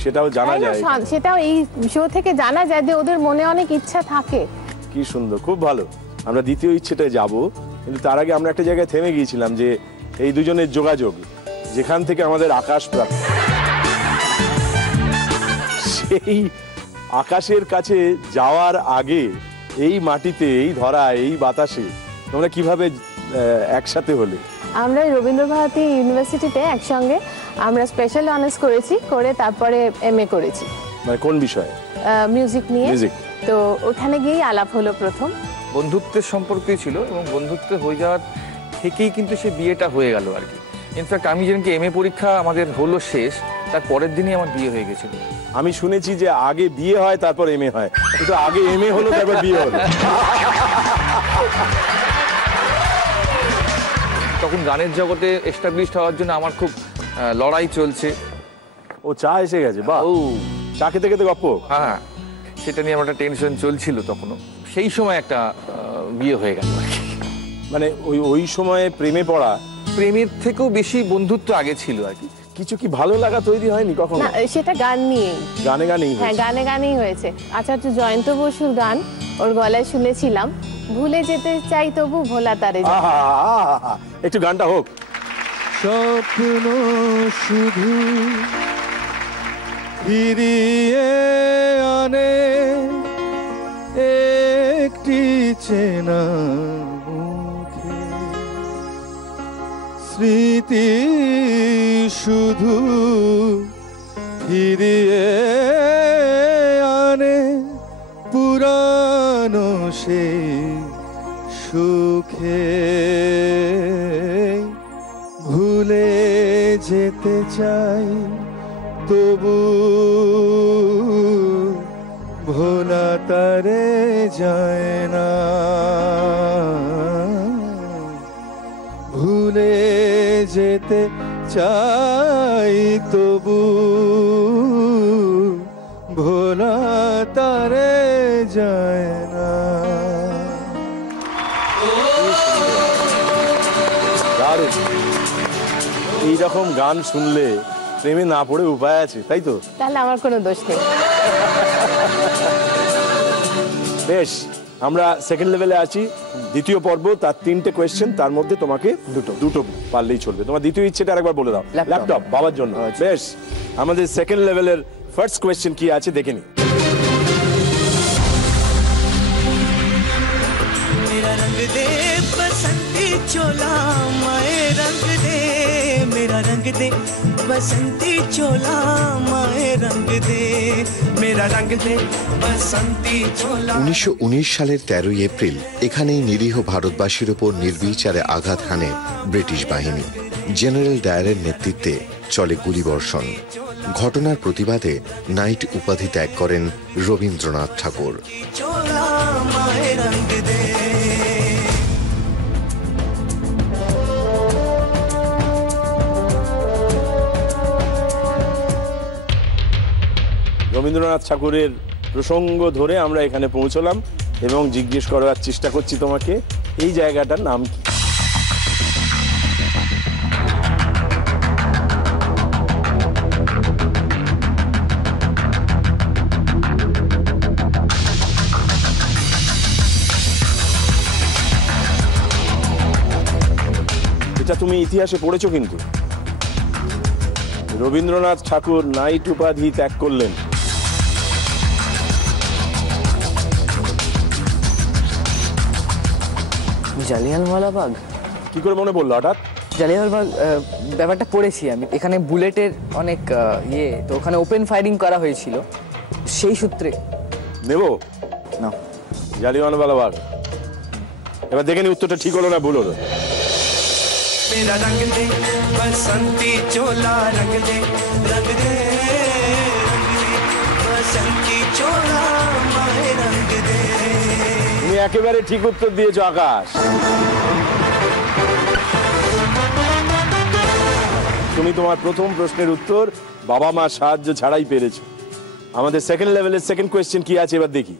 সেটাও জানা যায়, সেটাও এই শো থেকে জানা যায় যে ওদের মনে অনেক ইচ্ছা থাকে। কি সুন্দর, খুব ভালো। আমরা দ্বিতীয় ইচ্ছেটায় যাব, কিন্তু তার আগে আমরা একটা জায়গায় থেমে গিয়েছিলাম যে এই দুজনের যোগাযোগ, যেখান থেকে আমাদের আকাশ প্রাপ্ত, সেই আকাশের কাছে যাওয়ার আগে এই মাটিতে, এই ধরায়, এই বাতাসে তোমরা কিভাবে একসাথে হলে? আমরা রবীন্দ্রভারতী ইউনিভার্সিটিতে একসঙ্গে আমরা স্পেশাল অনার্স করেছি, করে তারপরে এমএ করেছি। মানে কোন বিষয়ে? মিউজিক নিয়ে। তো ওখানে গিয়েই আলাপ হলো প্রথম। বন্ধুত্বের সম্পর্কই ছিল এবং বন্ধুত্ব হয়ে যাওয়ার থেকেই কিন্তু সে বিয়েটা হয়ে গেল আর কি। ইনফ্যাক্ট আমি যেদিনকে এমএ পরীক্ষা আমাদের হলো শেষ, তার পরের দিনই আমার বিয়ে হয়ে গেছিল। আমি শুনেছি যে আগে বিয়ে হয় তারপর এমএ হয়, কিন্তু আগে এমএ হলো তারপর বিয়ে হলো। তখন গানের জগতে এস্টাবলিশড হওয়ার জন্য আমার খুব লড়াই চলছে। ও চা এসে গেছে, বাহ! ও চা খেতে খেতে গপ্প। হ্যাঁ, সেটা নিয়ে আমার একটা টেনশন চলছিল তখনও। সেই সময় একটা বিয়ে হয়ে গেল। মানে ওই সময়ে প্রেমে পড়া প্রেমের থেকেও বেশি বন্ধুত্ব আগে ছিল আর কি। কিছু কি ভালো লাগা তৈরি হয়নি কখনো? না, সেটা গান নিয়েই, গানে গানেই হ্যাঁ গানে গানেই হয়েছে। আচার্য জয়ন্ত বসুর গান ওর গলায় শুনেছিলাম, ভুলে যেতে চাই তবু ভোলা তারে যায়। আহা, একটু গানটা হোক। স্বপ্ন শুধু ফিরিয়ে আনে একটি চেনা মুখে, স্মৃতি শুধু ফিরিয়ে আনে পুরানো সেই সুখে, ভুলে যেতে চাই তবু ভোলা তারে যায় না, ভুলে যেতে চাই তবু ভোলা তারে যায় না। এইরকম গান শুনলে প্রেমে না পড়ে উপায় আছে, তাই তো? তাহলে আমার কোনো দোষ নেই। বেশ, আমরা সেকেন্ড লেভেলে আছি, দ্বিতীয় পর্ব, তার 3টে কোয়েশ্চেন, তার মধ্যে তোমাকে দুটো পারলেই চলবে। তোমার দ্বিতীয় ইচ্ছেটা আরেকবার বলে দাও। ল্যাপটপ বাবার জন্য। বেশ, আমাদের সেকেন্ড লেভেলের ফার্স্ট কোয়েশ্চেন কি আছে দেখে নি। मेरा रंग दे बसंती चोला माए रंग दे, मेरा रंग दे बसंती चोला माए रंग दे, मेरा रंग दे बसंती चोला। 1919 সালের 13ই এপ্রিল এখানেই নিরীহ ভারতবাসীর উপর নির্বিচারে আঘাত হানে ব্রিটিশ বাহিনী। জেনারেল ডায়ারের নেতৃত্বে চলে গুলিবর্ষণ। ঘটনার প্রতিবাদে নাইট উপাধি ত্যাগ করেন রবীন্দ্রনাথ ঠাকুর। चोला माए रंग दे। রবীন্দ্রনাথ ঠাকুরের প্রসঙ্গ ধরে আমরা এখানে পৌঁছলাম এবং জিজ্ঞেস করার চেষ্টা করছি তোমাকে, এই জায়গাটার নাম কি? এটা তুমি ইতিহাসে পড়েছো কিন্তু। রবীন্দ্রনাথ ঠাকুর নাইট উপাধি ত্যাগ করলেন। জালিয়ানওয়ালাবাগ কি করে মনে পড়লো হঠাৎ? জালিয়ানওয়ালাবাগ ব্যাপারটা পড়েছি আমি, এখানে বুলেটের অনেক তো ওখানে ওপেন ফায়ারিং করা হয়েছিল, সেই সূত্রে। নেব না, জালিয়ানওয়ালাবাগ। এবার দেখে নি উত্তরটা ঠিক হলো না ভুল হলো। मेरा रंग दे बसंती चोला रंग दे, रंग दे रंग दे बसंती चोला माए रंग दे। তুমি একেবারে ঠিক উত্তর দিয়েছো আকাশ। তুমি তোমার প্রথম প্রশ্নের উত্তর বাবা মা সাহায্য ছাড়াই পেরেছো। আমাদের সেকেন্ড লেভেলের সেকেন্ড কোয়েশ্চেন কি আছে এবার দেখি।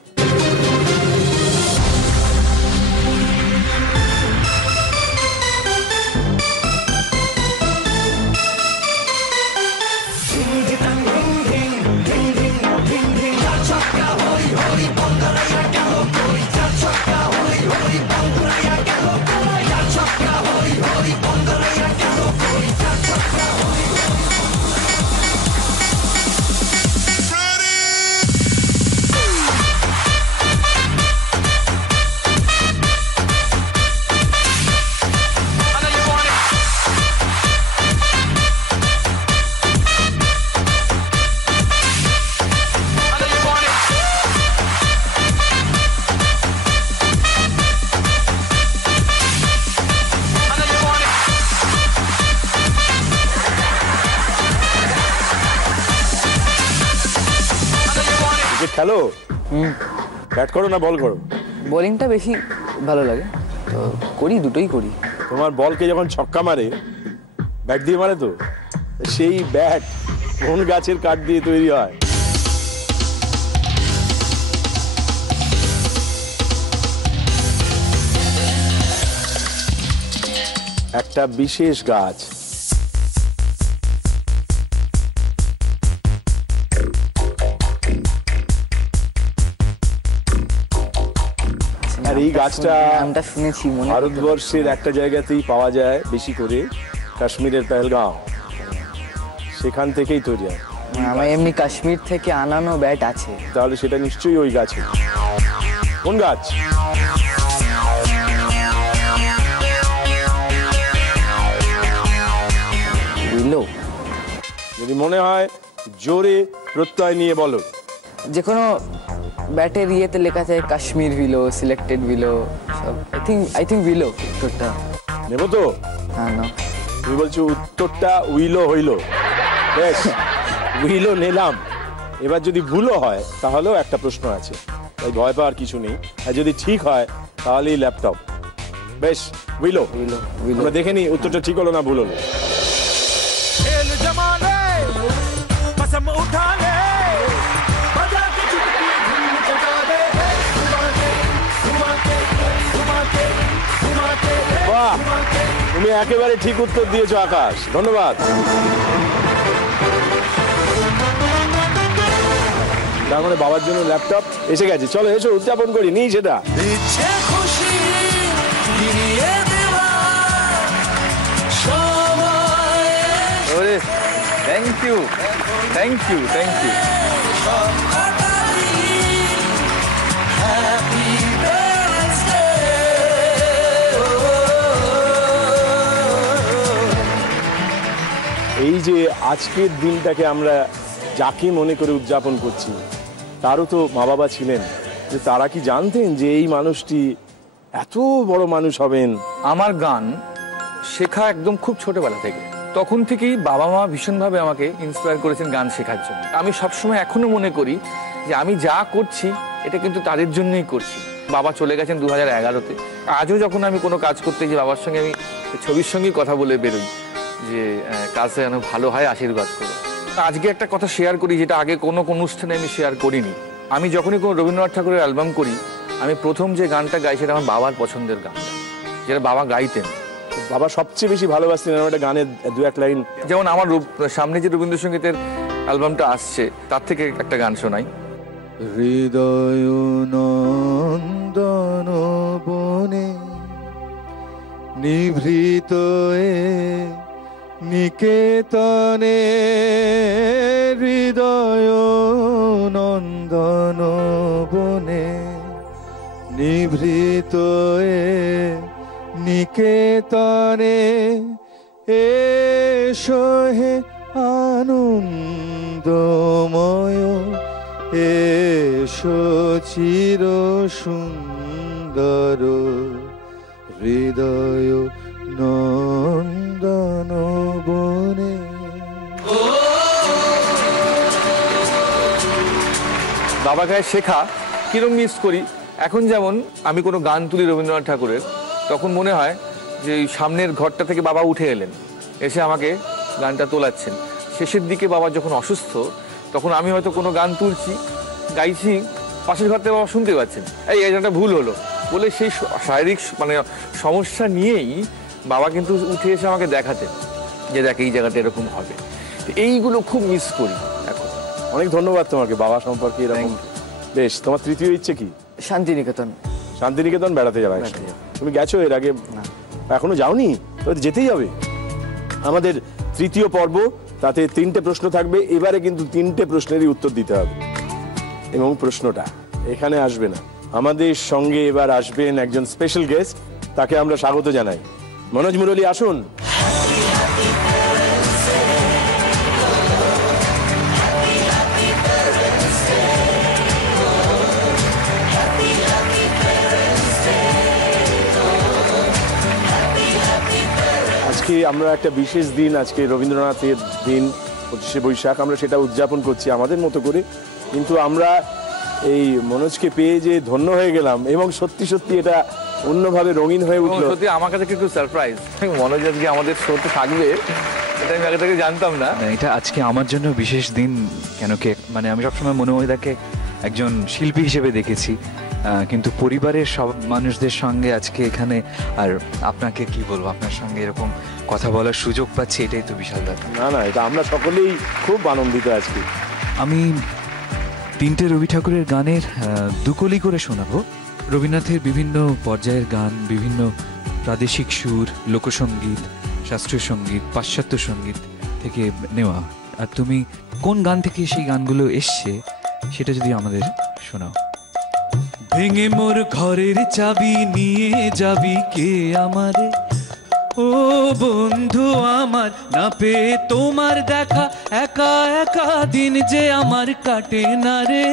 খেলো, ব্যাট করো না বল করো? বোলিংটা বেশি ভালো লাগে, তো করি, দুটোই করি। তোমার বলকে যখন ছক্কা মারে, ব্যাট দিয়ে মারে তো, সেই ব্যাট কোন গাছের কাঠ দিয়ে তৈরি হয়? একটা বিশেষ গাছ। আর এই গাছটা নামটা শুনেছি, ভারতবর্ষের একটা জায়গাতেই পাওয়া যায় বেশি করে, কাশ্মীরের পেহেলগাঁও, সেখান থেকেই তৈরি হয়। আমার এমনি কাশ্মীর থেকে আনানো ব্যাট আছে। তাহলে সেটা নিশ্চয়ই ওই গাছে। কোন গাছ? উইলো। যদি মনে হয় জোরে প্রত্যয় নিয়ে বলো। যে কোনো ব্যাটের ইয়েতে লেখা আছে কাশ্মীর উইলো, সিলেক্টেড উইলো, সব আই থিঙ্ক উইলো উত্তরটা। নেবো তো? হ্যাঁ না, তুমি বলছো উত্তরটা উইলো হইল, বেশ উইলো নিলাম। এবার যদি ভুলও হয় তাহলেও একটা প্রশ্ন আছে, তাই ভয় পাওয়ার কিছু নেই। আর যদি ঠিক হয় তাহলেই ল্যাপটপ। বেশ, উইলো। উইলো আমরা দেখে নিই উত্তরটা ঠিক হলো না ভুল হলো। বাহ, তুমি একেবারে ঠিক উত্তর দিয়েছো আকাশ, ধন্যবাদ। তার মানে বাবার জন্য ল্যাপটপ এসে গেছে। চলো এসো উদযাপন করি, নিই সেটা। Thank you, thank you, thank you. এই যে আজকের দিনটাকে আমরা যাকে মনে করে উদযাপন করছি, তারও তো মা বাবা ছিলেন। যে তারা কি জানতেন যে এই মানুষটি এত বড় মানুষ হবেন? আমার গান শেখা একদম খুব ছোটবেলা থেকে। তখন থেকেই বাবা মা ভীষণভাবে আমাকে ইন্সপায়ার করেছেন গান শেখার জন্য। আমি সবসময় এখনো মনে করি যে আমি যা করছি এটা কিন্তু তাদের জন্যই করছি। বাবা চলে গেছেন 2011-তে। আজও যখন আমি কোনো কাজ করতে গিয়ে বাবার সঙ্গে আমি ছবির সঙ্গেই কথা বলে বেরোই যে কাজটা যেন ভালো হয়, আশীর্বাদ করো। আজকে একটা কথা শেয়ার করি যেটা আগে কোনো অনুষ্ঠানে আমি শেয়ার করিনি। আমি যখনই কোনো রবীন্দ্রনাথ ঠাকুরের অ্যালবাম করি, আমি প্রথম যে গানটা গাই সেটা আমার বাবার পছন্দের গান, যেটা বাবা গাইতেন। বাবা সবচেয়ে বেশি ভালোবাসতেন একটা গানের দু এক লাইন। যেমন আমার সামনে যে রবীন্দ্রসঙ্গীতের অ্যালবামটা আসছে তার থেকে একটা গান শোনাই। হৃদয় নন্দন বনে নিভৃত নিকেতনে, হৃদয় নন্দন বনে নিভৃত নিকেতনে, এসো হে আনন্দময়, এসো চির সুন্দর, হৃদয় নন্দন বনে। বাবা গায়ে শেখা কিরম মিস করি। এখন যেমন আমি কোনো গান তুলি রবীন্দ্রনাথ ঠাকুরের, তখন মনে হয় যে এই সামনের ঘরটা থেকে বাবা উঠে এলেন, এসে আমাকে গানটা তোলাচ্ছেন। শেষের দিকে বাবা যখন অসুস্থ, তখন আমি হয়তো কোনো গান তুলছি, গাইছি, পাশের ঘর থেকে বাবা শুনতে পাচ্ছেন, এই গানটা ভুল হলো বলে সেই শারীরিক মানে সমস্যা নিয়েই বাবা কিন্তু উঠে এসে আমাকে দেখাতেন যে দেখ এই জায়গাটা এরকম হবে। এইগুলো খুব মিস করি এখন। অনেক ধন্যবাদ তোমাকে বাবা সম্পর্কে এরকম। বেশ, তোমার তৃতীয় ইচ্ছে কি? শান্তিনিকেতন। শান্তিনিকেতন বেড়াতে যাবে। তুমি গেছো এর আগে? এখনো যাওনি? তবে যেতেই হবে। আমাদের তৃতীয় পর্ব, তাতে 3টে প্রশ্ন থাকবে। এবারে কিন্তু 3টে প্রশ্নেরই উত্তর দিতে হবে। এবং প্রশ্নটা এখানে আসবে না, আমাদের সঙ্গে এবার আসবেন একজন স্পেশাল গেস্ট, তাকে আমরা স্বাগত জানাই। মনোজ মুরলী, আসুন। আজকে আমরা একটা বিশেষ দিন, আজকে রবীন্দ্রনাথের দিন, 25শে বৈশাখ, আমরা সেটা উদযাপন করছি আমাদের মতো করে। কিন্তু আমরা এই মনোজকে পেয়ে যে ধন্য হয়ে গেলাম, এবং সত্যি সত্যি এটা অন্যভাবে রঙিন হয়ে উঠলো। সত্যি আমার কাছে একটু সারপ্রাইজ, মনোজ আজকে আমাদের শোতে থাকবে, এটা আমি আগে থেকে জানতাম না। এটা আজকে আমার জন্য বিশেষ দিন, কেন কি মানে আমি সবসময় মনোময়দাকে একজন শিল্পী হিসেবে দেখেছি, কিন্তু পরিবারের সব মানুষদের সঙ্গে আজকে এখানে, আর আপনাকে কি বলবো, আপনার সঙ্গে এরকম কথা বলার সুযোগ পাচ্ছি, এটাই তো বিশাল ব্যাপার। না না, এটা আমরা সকলেই খুব আনন্দিত আজকে। আমি 3টে রবি ঠাকুরের গানের দুকলি করে শোনাবো। রবীন্দ্রনাথের বিভিন্ন পর্যায়ের গান, বিভিন্ন প্রাদেশিক সুর, লোকসঙ্গীত, শাস্ত্রীয় সঙ্গীত, পাশ্চাত্য সঙ্গীত থেকে নেওয়া। আর তুমি কোন গান থেকে সেই গানগুলো এসছে সেটা যদি আমাদের শোনাও। ভেঙে মোর ঘরের চাবি নিয়ে যাবি কে আমারে, ও বন্ধু আমার, না পেয়ে তোমার দেখা একা একা দিন যে আমার কাটে না রে।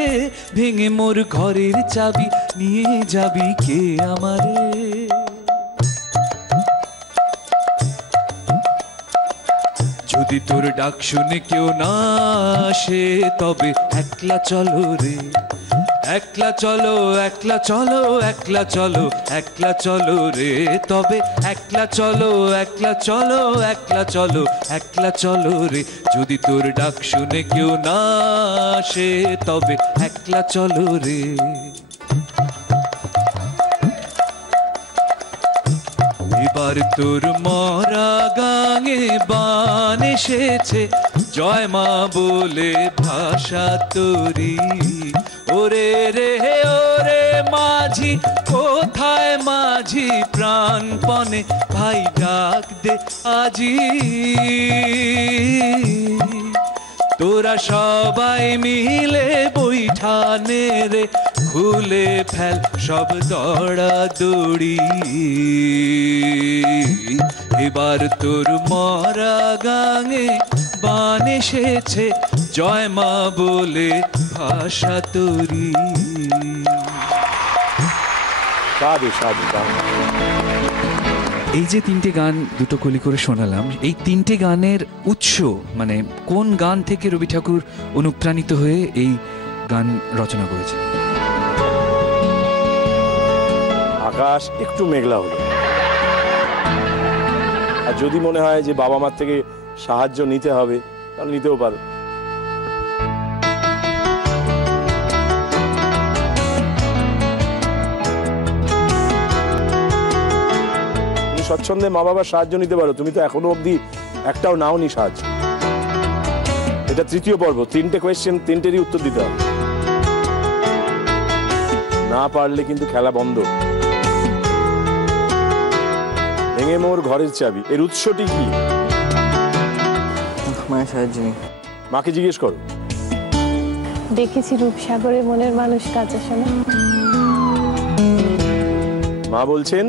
ভেঙে মোর ঘরের চাবি নিয়ে যাবি কে আমারে। যদি তোর ডাক শুনে কেউ না আসে তবে একলা চলো রে, একলা চলো, একলা চলো, একলা চলো, একলা চলো রে, তবে একলা চলো, একলা চলো, একলা চলো, একলা চলো রে। যদি তোর ডাক শুনে কেউ না আসে তবে একলা চলো রে। এবার তোর মরা গাঙে বান এসেছে, জয় মা বলে ভাষা তোরি। ওরে রে ওরে মাঝি, কোথায় মাঝি প্রাণপণে, ভাই ডাক দে আজি। তোরা সবাই মিলে বৈঠানে রে, খুলে ফেল সব দড়া দড়ি। এবার তোর মরা গাঙে বান এসেছে, জয় মা বলে ভাষা তোরি। এই যে 3টে গান দুটো কলি করে শোনালাম, এই 3টে গানের উৎস মানে কোন গান থেকে রবি ঠাকুর অনুপ্রাণিত হয়ে এই গান রচনা করেছে? আকাশ একটু মেঘলা হলো, আর যদি মনে হয় যে বাবা মার থেকে সাহায্য নিতে হবে তাহলে নিতেও পারো। তুমি স্বচ্ছন্দে মা বাবার সাহায্য নিতে পারো, তুমি তো এখনো অবধি একটাও নাওনি সাহায্য। এটা 3য় পর্ব, 3টে কোয়েশ্চেন, 3টেরই উত্তর দিতে হবে। না পারলে কিন্তু খেলা বন্ধ। ভেঙে মোর ঘরের চাবি, এর উৎসটি কি? মায়ের সাহায্য নেই। মাকে জিজ্ঞেস করো। দেখেছি রূপসাগরে মনের মানুষ কাঁচা সোনা। মা বলছেন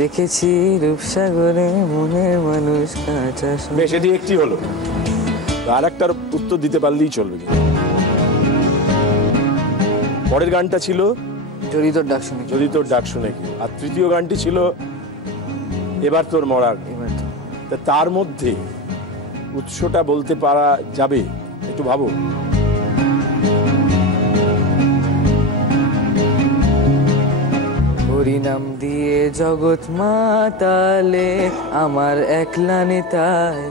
দেখেছি রূপসাগরে মনের মানুষ কাঁচা সোনা। বেশ, এটি একটি হলো। আর একটার উত্তর দিতে পারলেই চলবে। পরের গানটা ছিল যদি তোর ডাক শুনে, যদি তোর ডাক শুনে কি। আর 3য় গানটি ছিল এবার তোর মরা। তার মধ্যে উৎসটা বলতে পারা যাবে? একটু ভাবো। হরিনাম দিয়ে জগৎ মাতালে আমার একলা নেতায়,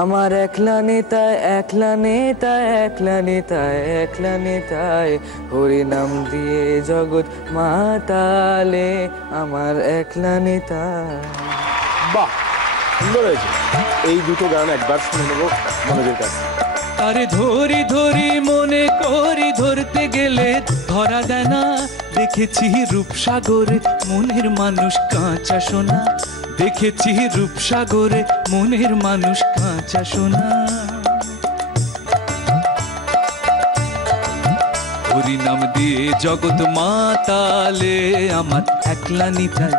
আমার একলা নেতায়, একলা নেতায়, একলা নেতায়, একলা নেতায়। হরিনাম দিয়ে জগৎ মাতালে আমার একলা নেতায়। বাহ, সুন্দর হয়েছে। এই দুটো গান একবার শুনে নেবো মনোজের কাছে। আরে ধরি ধরি মনে করি, ধরতে গেলে ধরা দেয় না। দেখেছি রূপসাগরে মনের মানুষ কাঁচা সোনা, দেখেছি রূপসাগরে মনের মানুষ কাঁচা সোনা। হরিনাম দিয়ে জগৎ মাতালে আমার একলা নিতাই,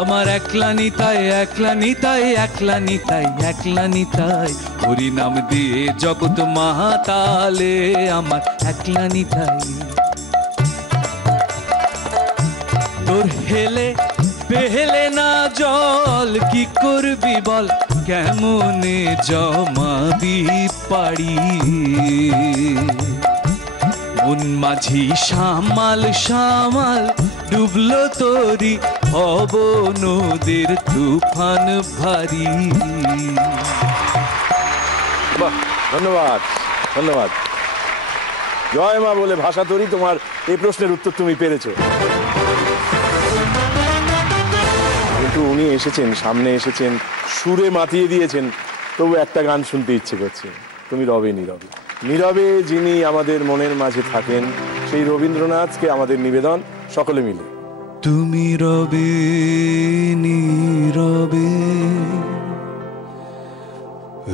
আমার একলা নিতাই, একলা নিতাই, একলা নিতাই, একলা নিতাই। হরিনাম দিয়ে জগৎ মাতালে আমার একলা নিতাই। তোর হেলে পেহেলে না জল কি করবি বল, কেমনে জমাবি পাড়ি। মন মাঝি সামাল সামাল ডুবলো তোরি, হব নদীর তুফান ভারী। বাহ, ধন্যবাদ, ধন্যবাদ। জয় মা বলে ভাষা তরি তোমার এই প্রশ্নের উত্তর তুমি পেরেছো। কিন্তু উনি এসেছেন, সামনে এসেছেন, সুরে মাতিয়ে দিয়েছেন, তবু একটা গান শুনতে ইচ্ছে করছে। তুমি রবে নীরবে। নীরবে যিনি আমাদের মনের মাঝে থাকেন, সেই রবীন্দ্রনাথকে আমাদের নিবেদন সকলে মিলে। তুমি রবে নীরবে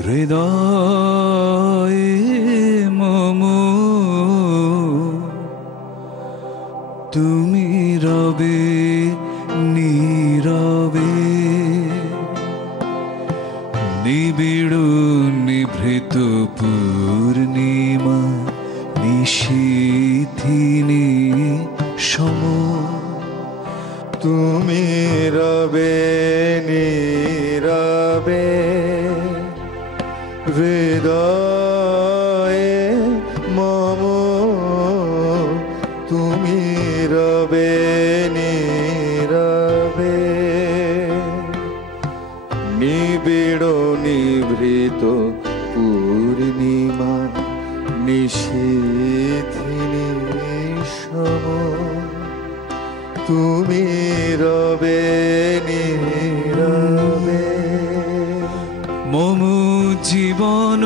হৃদয়ে মম, তুমি রবে নীরবে নিবিড় নিভৃত পূর্ণিমা নিশীথিনী সম, তুমি রবে নীরবে হৃদয়ে মম, তুমি রবে নীরবে নিবিড় নিভৃত পূর্ণিমা নিশীথিনী সম, তুমি রবে নীরবে। মম জীবন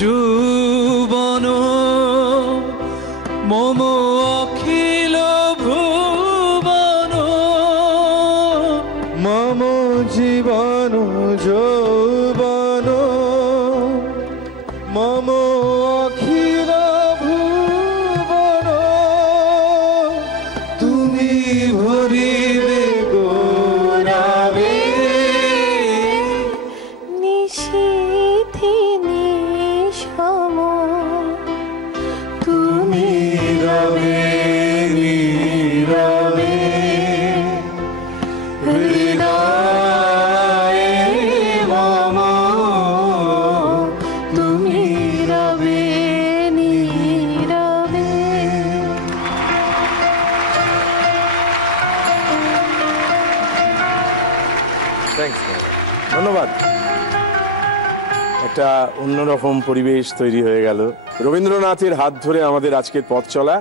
যৌবন মম অখিল ভুবন, মম জীবন যৌবন মম অখিল ভুবন, তুমি ভরিবে গোরাবে নিশীথিনী সম, তুমি রবে নীরবে হৃদয়ে মম, তুমি রবে নীরবে। ধন্যবাদ। একটা অন্যরকম পরিবেশ তৈরি হয়ে গেল। রবীন্দ্রনাথের হাত ধরে আমাদের আজকের পথ চলা।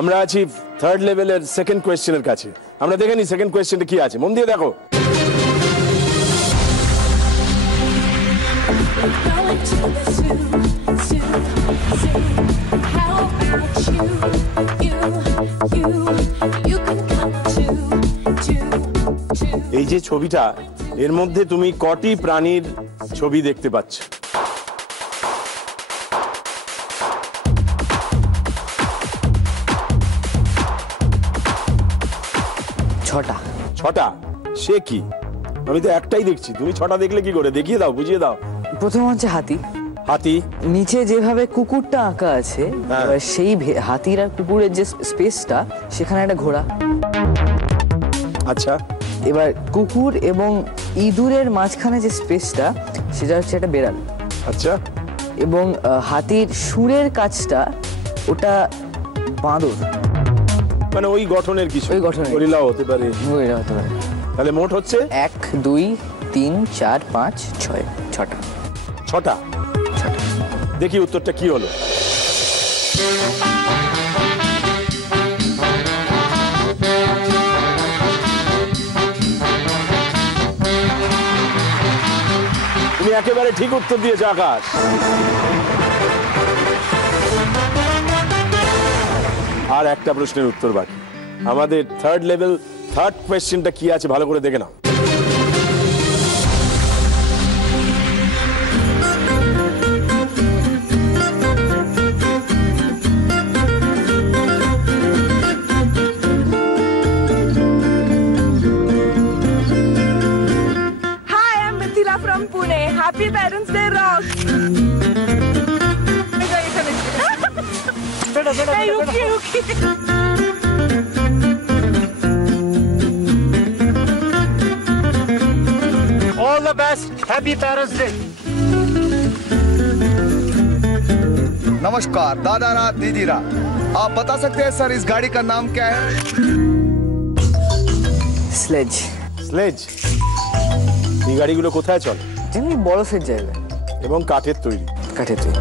আমরা আছি থার্ড লেভেলের সেকেন্ড কোয়েশ্চেনের কাছে। আমরা দেখে নিই সেকেন্ড কোয়েশ্চেনটা কি আছে, মন দিয়ে দেখো। এই যে ছবিটা, এর মধ্যে তুমি কটি প্রাণীর ছবি দেখতে পাচ্ছ? ছটা। ছটা? সে কি, আমি তো একটাই দেখছি, তুমি ছটা দেখলে কি করে? দেখিয়ে দাও, বুঝিয়ে দাও। প্রথম হচ্ছে হাতি। হাতি, নিচে যেভাবে কুকুরটা আঁকা আছে, এবার সেই হাতির আর কুকুরের যে স্পেসটা, সেখানে একটা ঘোড়া। আচ্ছা, এবার কুকুর এবং ইঁদুরের মাঝখানে যে স্পেসটা, সেটা হচ্ছে একটা বেড়াল। আচ্ছা, এবং হাতির সুরের কাজটা, ওটা বাঁদর। মানে ওই গঠনের কিছু, ওই গঠনের গরিলা হতে পারে। গরিলা হতে পারে। তাহলে মোট হচ্ছে 1 2 3 4 5 6, ছটা। ছটা? দেখি উত্তরটা কি হলো। তুমি একেবারে ঠিক উত্তর দিয়েছো আকাশ। আর একটা প্রশ্নের উত্তর বাকি। আমাদের থার্ড লেভেল থার্ড কোয়েশ্চেনটা কি আছে ভালো করে দেখে নাও। From Pune. Happy Parents Day, Rock! Hey, रुकिए। All the best. Happy Parents Day. नमस्कार दादा रात दीदी रात, आप बता सकते हैं सर इस गाड़ी का नाम क्या है? স্লেজ। স্লেজ? এই গাড়িগুলো কোথায় চলে? যেমনি বরফের জায়গায়। এবং কাঠের তৈরি। কাঠের তৈরি।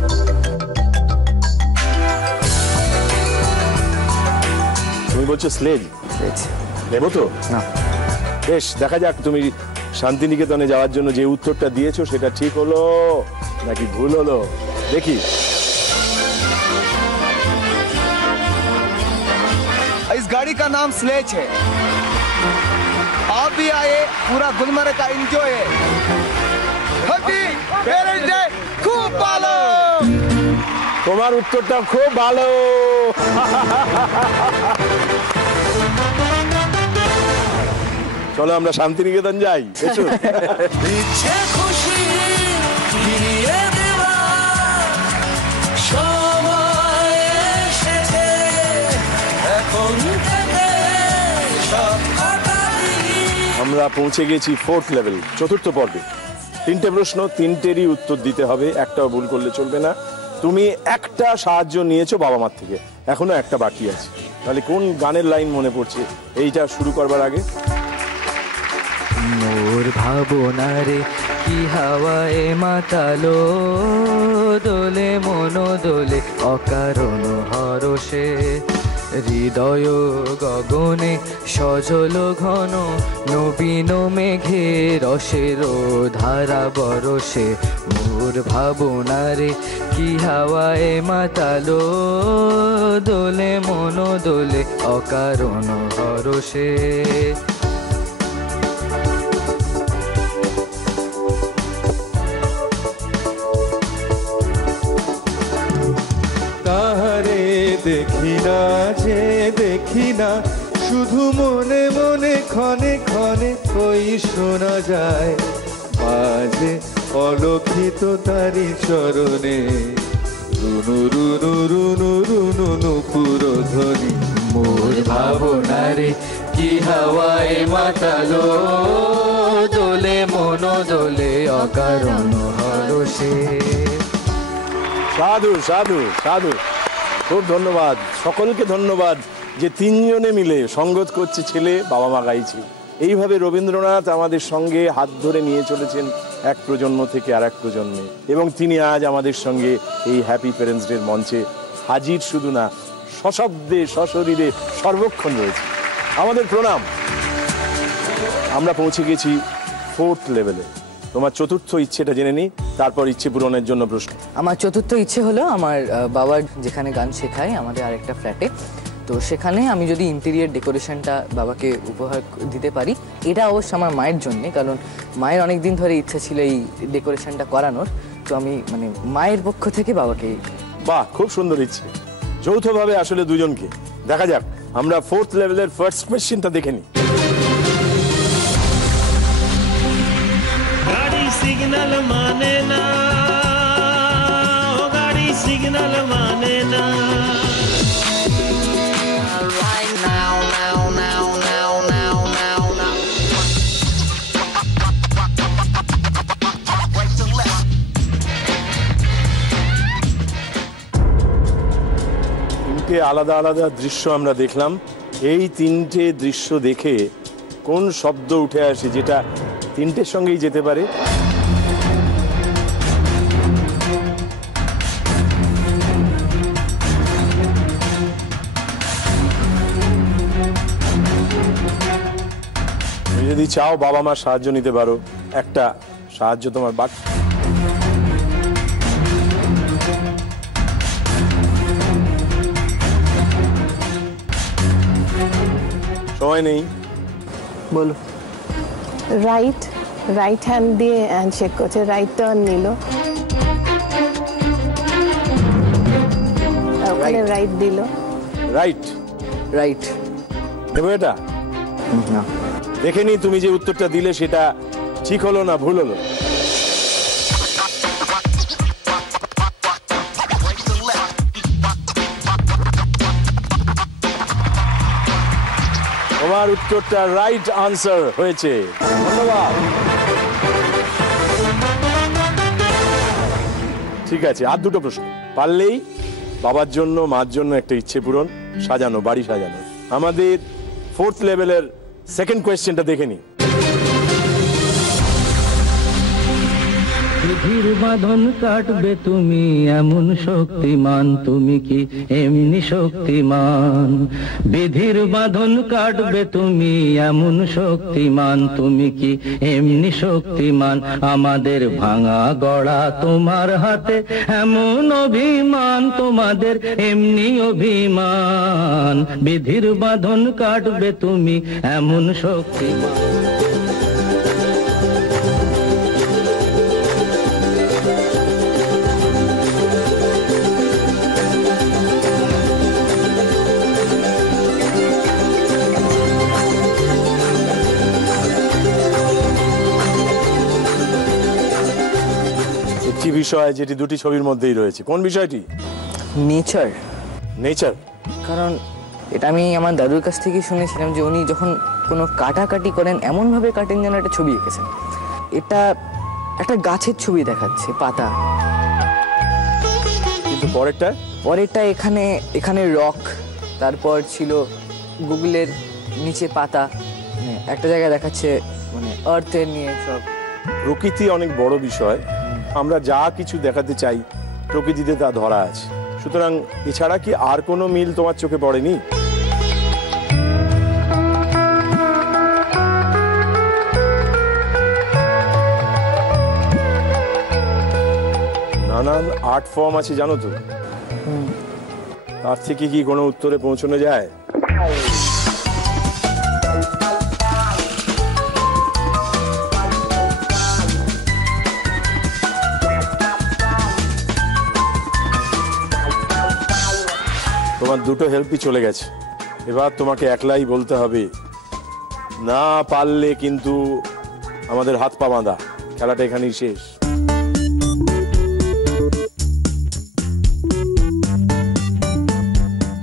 তুমি বলছো স্লেজ, দেবো তো? না। বেশ, দেখা যাক তুমি শান্তিনিকেতনে যাওয়ার জন্য যে উত্তরটা দিয়েছো সেটা ঠিক হলো নাকি ভুল হলো, দেখি। इस गाड़ी का नाम स्लेज है। आप भी आए, पूरा गुलमर्ग का एंजॉय है। हैप्पी पेरेंट्स डे, खूब पालो। তোমার উত্তরটা খুব ভালো। চলো আমরা শান্তিনিকেতন যাই, এসো। ইচ্ছে খুশি ফিরিয়ে দেওয়ার সময় এসেছে, এখন থেকে সব কাটাবি। আমরা পৌঁছে গেছি 4th লেভেল, 4র্থ পর্বে। 3টে প্রশ্ন, 3টেরই উত্তর দিতে হবে, একটাও ভুল করলে চলবে না। তুমি একটা সাহায্য নিয়েছো বাবা মার থেকে, এখনো একটা বাকি আছে। তাহলে কোন গানের লাইন মনে পড়ছে এইটা শুরু করবার আগে? মোর ভাবনারে কি হাওয়ায় মাতালো, দোলে মন দোলে অকারণ হরষে, হৃদয় গগনে সজল ঘন, নবীন মেঘে রসের ধারা বরসে। মোর ভাবনারে কি হাওয়ায় মাতালো, দোলে মন দোলে অকারণ হরষে। তাহারে দেখি না যে দেখি না, শুধু মনে মনে ক্ষণে ক্ষণে ওই শোনা যায় মাঝে অলক্ষিত তারি চরণে রুনু রুনু রুনু রুনু নুপুর ধ্বনি। মোর ভাবনারে কি হাওয়ায় মাতালো, দোলে মন দোলে অকারণ হরষে। সাধু সাধু সাধু, খুব ধন্যবাদ সকলকে, ধন্যবাদ যে 3জনে মিলে সঙ্গত করছে, ছেলে বাবা মা গাইছে। এইভাবে রবীন্দ্রনাথ আমাদের সঙ্গে হাত ধরে নিয়ে চলেছেন এক প্রজন্ম থেকে আর এক প্রজন্মে, এবং তিনি আজ আমাদের সঙ্গে এই হ্যাপি প্যারেন্টস ডের মঞ্চে হাজির, শুধু না সশব্দে সশরীরে সর্বক্ষণ রয়েছে। আমাদের প্রণাম। আমরা পৌঁছে গেছি 4th লেভেলে। তোমার 4র্থ ইচ্ছেটা জেনে নিই, তারপর ইচ্ছে পূরণের জন্য প্রশ্ন। আমার 4র্থ ইচ্ছে হলো, আমার বাবার যেখানে গান শেখায় আমাদের আরেকটা ফ্ল্যাটে, তো সেখানে আমি যদি ইন্টেরিয়ার ডেকোরেশনটা বাবাকে উপহার দিতে পারি। এটা অবশ্য আমার মায়ের জন্যে, কারণ মায়ের অনেক দিন ধরে ইচ্ছা ছিল এই ডেকোরেশনটা করানোর, তো আমি মানে মায়ের পক্ষ থেকে বাবাকে। বাহ, খুব সুন্দর ইচ্ছে, যৌথভাবে আসলে দুজনকে। দেখা যাক, আমরা 4th লেভেলের ফার্স্ট কোয়েশ্চেনটা দেখে নিই। গাড়ি সিগন্যাল মানে না, ও গাড়ি সিগন্যাল মানে না। তিনটে আলাদা আলাদা দৃশ্য আমরা দেখলাম। এই 3টে দৃশ্য দেখে কোন শব্দ উঠে আসে যেটা 3টের সঙ্গেই যেতে পারে? তুমি যদি চাও বাবা মার সাহায্য নিতে পারো, একটা সাহায্য তোমার বাকি। সময় নেই, বলো। রাইট হ্যান্ড দিয়ে হ্যান্ডশেক করছে, রাইট টার্ন নিল, ওখানে রাইট দিল। রাইট রাইট নেবো এটা? না, দেখে নি তুমি যে উত্তরটা দিলে সেটা ঠিক হলো না ভুল হলো। তোমার উত্তরটা রাইট আনসার হয়েছে, ধন্যবাদ। ঠিক আছে, আর দুটো প্রশ্ন পারলেই বাবার জন্য মার জন্য একটা ইচ্ছে পূরণ, সাজানো বাড়ি সাজানো। আমাদের 4th লেভেলের সেকেন্ড কোয়েশ্চেনটা দেখে নি। বিধির বাঁধন কাটবে তুমি এমন শক্তিমান, তুমি কি এমনি শক্তিমান? বিধির বাঁধন কাটবে তুমি এমন শক্তিমান, তুমি কি এমনি শক্তিমান? আমাদের ভাঙা গড়া তোমার হাতে এমন অভিমান, তোমাদের এমনি অভিমান। বিধির বাঁধন কাটবে তুমি এমন শক্তিমান। একটি বিষয় যেটি দুটি ছবির মধ্যেই রয়েছে, কোন বিষয়টি? নেচার। নেচার, কারণ এটা আমি আমার দাদুর কাছ থেকে শুনেছিলাম যে উনি যখন কোনো কাটাকাটি করেন এমনভাবে কাটেন যেন একটা ছবি এঁকেছেন। এটা একটা গাছের ছবি দেখাচ্ছে, পাতা। কিন্তু পরেরটা এখানে রক, তারপর ছিল গুগলের নিচে পাতা, একটা জায়গায় দেখাচ্ছে মানে আর্থের নিয়ে সব। প্রকৃতি অনেক বড় বিষয়, আমরা যা কিছু দেখাতে চাই প্রকৃতিতে তা ধরা আছে। সুতরাং এছাড়া কি আর কোনো মিল তোমার চোখে পড়েনি? নানান আর্ট ফর্ম আছে জানো তো, তার থেকে কি কোনো উত্তরে পৌঁছানো যায়? তোমার দুটো হেল্পই চলে গেছে, এবার তোমাকে একলাই বলতে হবে। না পারলে কিন্তু আমাদের হাত পা বাঁধা, খেলাটা এখানেই শেষ।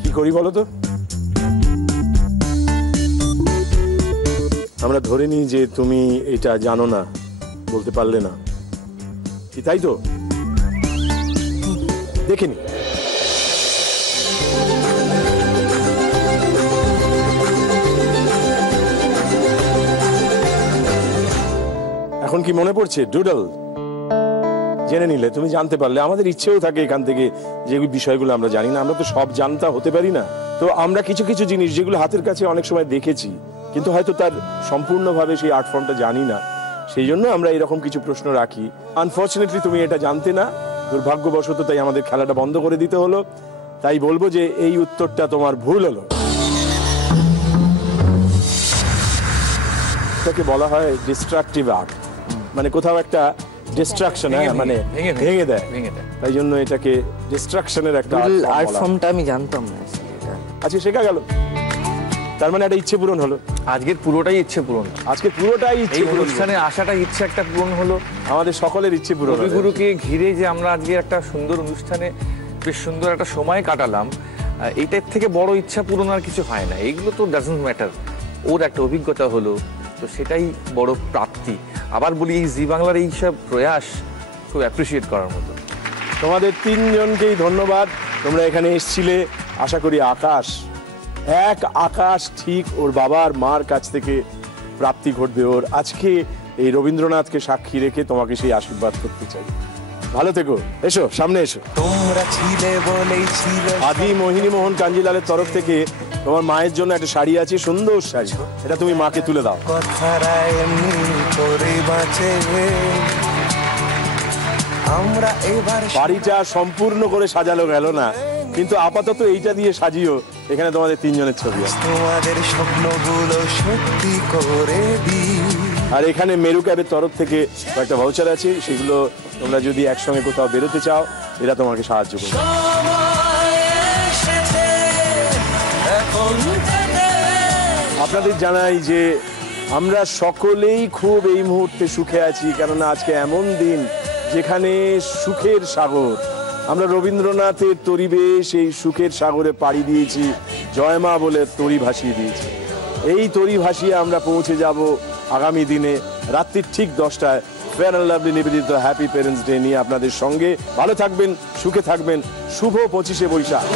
কি করি বলো তো? আমরা ধরে নিই যে তুমি এটা জানো না, বলতে পারলে না, কি তাই তো? দেখিনি এখন কি মনে পড়ছে? ডুডল জেনে নিলে, তুমি জানতে পারলে। আমাদের ইচ্ছেও থাকে এখান থেকে যে বিষয়গুলো আমরা জানি না, আমরা তো সব জানতা হতে পারি না। তো আমরা কিছু কিছু জিনিস যেগুলো হাতের কাছে অনেক সময় দেখেছি কিন্তু হয়তো তার সম্পূর্ণভাবে সেই আর্ট ফর্মটা জানি না, সেই জন্য আমরা এরকম কিছু প্রশ্ন রাখি। আনফর্চুনেটলি তুমি এটা জানতে না, দুর্ভাগ্যবশত, তাই আমাদের খেলাটা বন্ধ করে দিতে হলো। তাই বলবো যে এই উত্তরটা তোমার ভুল হলো। এটাকে বলা হয় ডিস্ট্রাকটিভ আর্ট, মানে কোথাও একটা ডিস্ট্রাকশন, মানে ভেঙে দেয়, তাই জন্য এটাকে ডিস্ট্রাকশনের একটা আর্ট ফর্মটা আমি জানতাম না। আচ্ছা, শেখা গেল, তার মানে একটা ইচ্ছে পূরণ হলো। আজকের পুরোটাই ইচ্ছে পূরণ, ইচ্ছে অনুষ্ঠানে আসাটা ইচ্ছে একটা পূরণ হলো, আমাদের সকলের ইচ্ছে পূরণ। কবিগুরুকে ঘিরে যে আমরা আজকে একটা সুন্দর অনুষ্ঠানে বেশ সুন্দর একটা সময় কাটালাম, এটার থেকে বড় ইচ্ছা পূরণ আর কিছু হয় না। এইগুলো তো ডাজন্ট ম্যাটার, ওর একটা অভিজ্ঞতা হলো, তো সেটাই বড় প্রাপ্তি। আবার বলি, এই জি বাংলার এইসব প্রয়াস খুব অ্যাপ্রিসিয়েট করার মতো। তোমাদের তিনজনকেই ধন্যবাদ, তোমরা এখানে এসেছিলে। আশা করি আকাশ ঠিক ওর বাবার মার কাছ থেকে প্রাপ্তি ঘটবে ওর। আজকে এই রবীন্দ্রনাথকে সাক্ষী রেখে তোমাকে সেই আশীর্বাদ করতে চাই। ভালো থেকো, এসো সামনে এসো। তোমরা ছিলে বলেই ছিল। আদি মোহিনী মোহন কাঞ্জিলালের তরফ থেকে তোমার মায়ের জন্য একটা শাড়ি আছে, সুন্দর শাড়ি, এটা তুমি মাকে তুলে দাও। কথারা এমনি করে বাঁচে, আমরা এবার বাড়িটা সম্পূর্ণ করে সাজালো গেল না, কিন্তু আপাতত এইটা দিয়ে সাজিও। এখানে তোমাদের তিনজনের ছবি আছে, তোমাদের স্বপ্নগুলো সত্যি করে দিই। আর এখানে মেরু ক্যাবের তরফ থেকে কয়েকটা ভাউচার আছে, সেগুলো তোমরা যদি একসঙ্গে কোথাও বেরোতে চাও, এরা তোমাকে সাহায্য করবে। আপনাদের জানাই যে আমরা সকলেই খুব এই মুহূর্তে সুখে আছি, কেননা আজকে এমন দিন যেখানে সুখের সাগর, আমরা রবীন্দ্রনাথের তরি বেয়ে সেই সুখের সাগরে পাড়ি দিয়েছি, জয়মা বলে তরি ভাসিয়ে দিয়েছি। এই তরি ভাসিয়ে আমরা পৌঁছে যাব আগামী দিনে রাত্রির ঠিক 10টায় ফেয়ার অ্যান্ড লাভলি নিবেদিত হ্যাপি প্যারেন্টস ডে নিয়ে আপনাদের সঙ্গে। ভালো থাকবেন, সুখে থাকবেন, শুভ 25শে বৈশাখ।